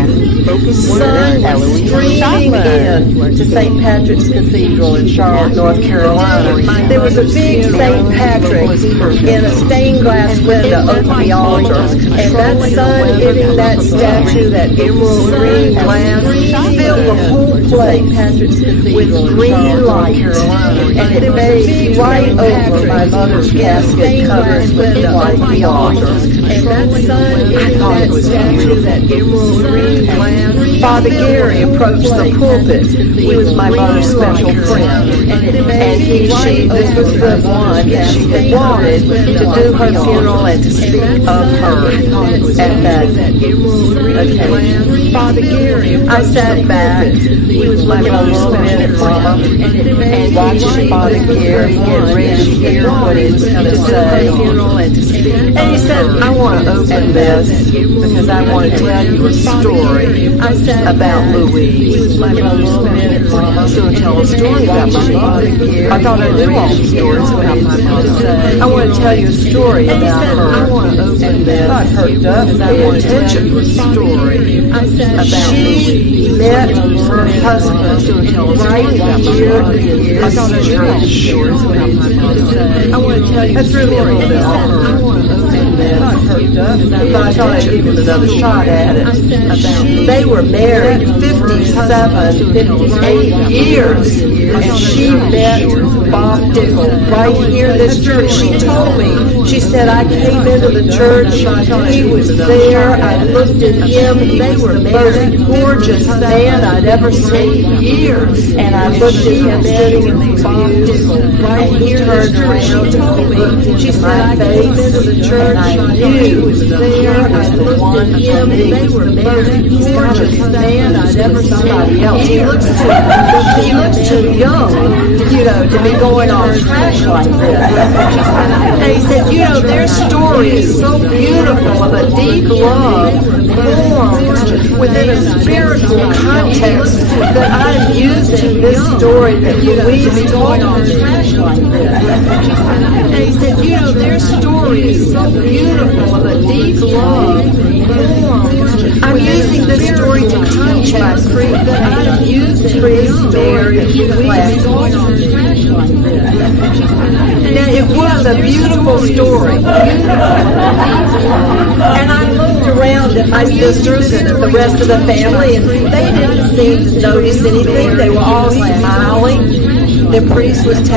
Sun streaming in to St. Patrick's Cathedral in Charlotte, North Carolina. There was a big St. Patrick in a stained glass window over the altar, and that sun hitting that statue, that emerald green glass, filled the whole place with green light, and it made right over my mother's casket covered with white the altar. And that sun hitting that statue, that emerald green glass. Father Gary approached the pulpit. He was my mother's special friend, and this was the one that she had wanted to do her funeral and to speak of her at that occasion. Father Gary, I sat back. He was looking a little bit at Mama and watched Father Gary get ready to hear what he was going to say. And he said, I want to open this because I want to tell you a story about Louise. I was going to tell a story about my mother. I thought I knew all the stories about my mother. I want to tell you a story about her. I want to open this. I perked up and I want to tell you a story about Louise. Met her husband right here in this church. I want to tell you a story about her. I thought I'd give him another shot at it. They were married 57, 58 years, and she met Bob Dickel right here in this church. She told me, she said, I came into the church, he was there, I looked at him, they were the most gorgeous man I'd ever seen in years, and I looked at him sitting in the Bob Dickel right here in the church. She told me, she said, I came into the church, I knew he was there, I looked at him, they were the most gorgeous man I'd ever seen. Somebody else. He looks too young, to be going on trash like this. And he said, their story is so beautiful of a deep love formed within a spiritual context that I'm using this story that Louise told on trash like this. And he said, their story is so beautiful of a deep love formed. I'm using this story to teach my creed that I'm using this story that Louise told on trash like this. Now, it was a beautiful story. And I looked around at my sisters and at the rest of the family, and they didn't seem to notice anything. They were all smiling. The priest was telling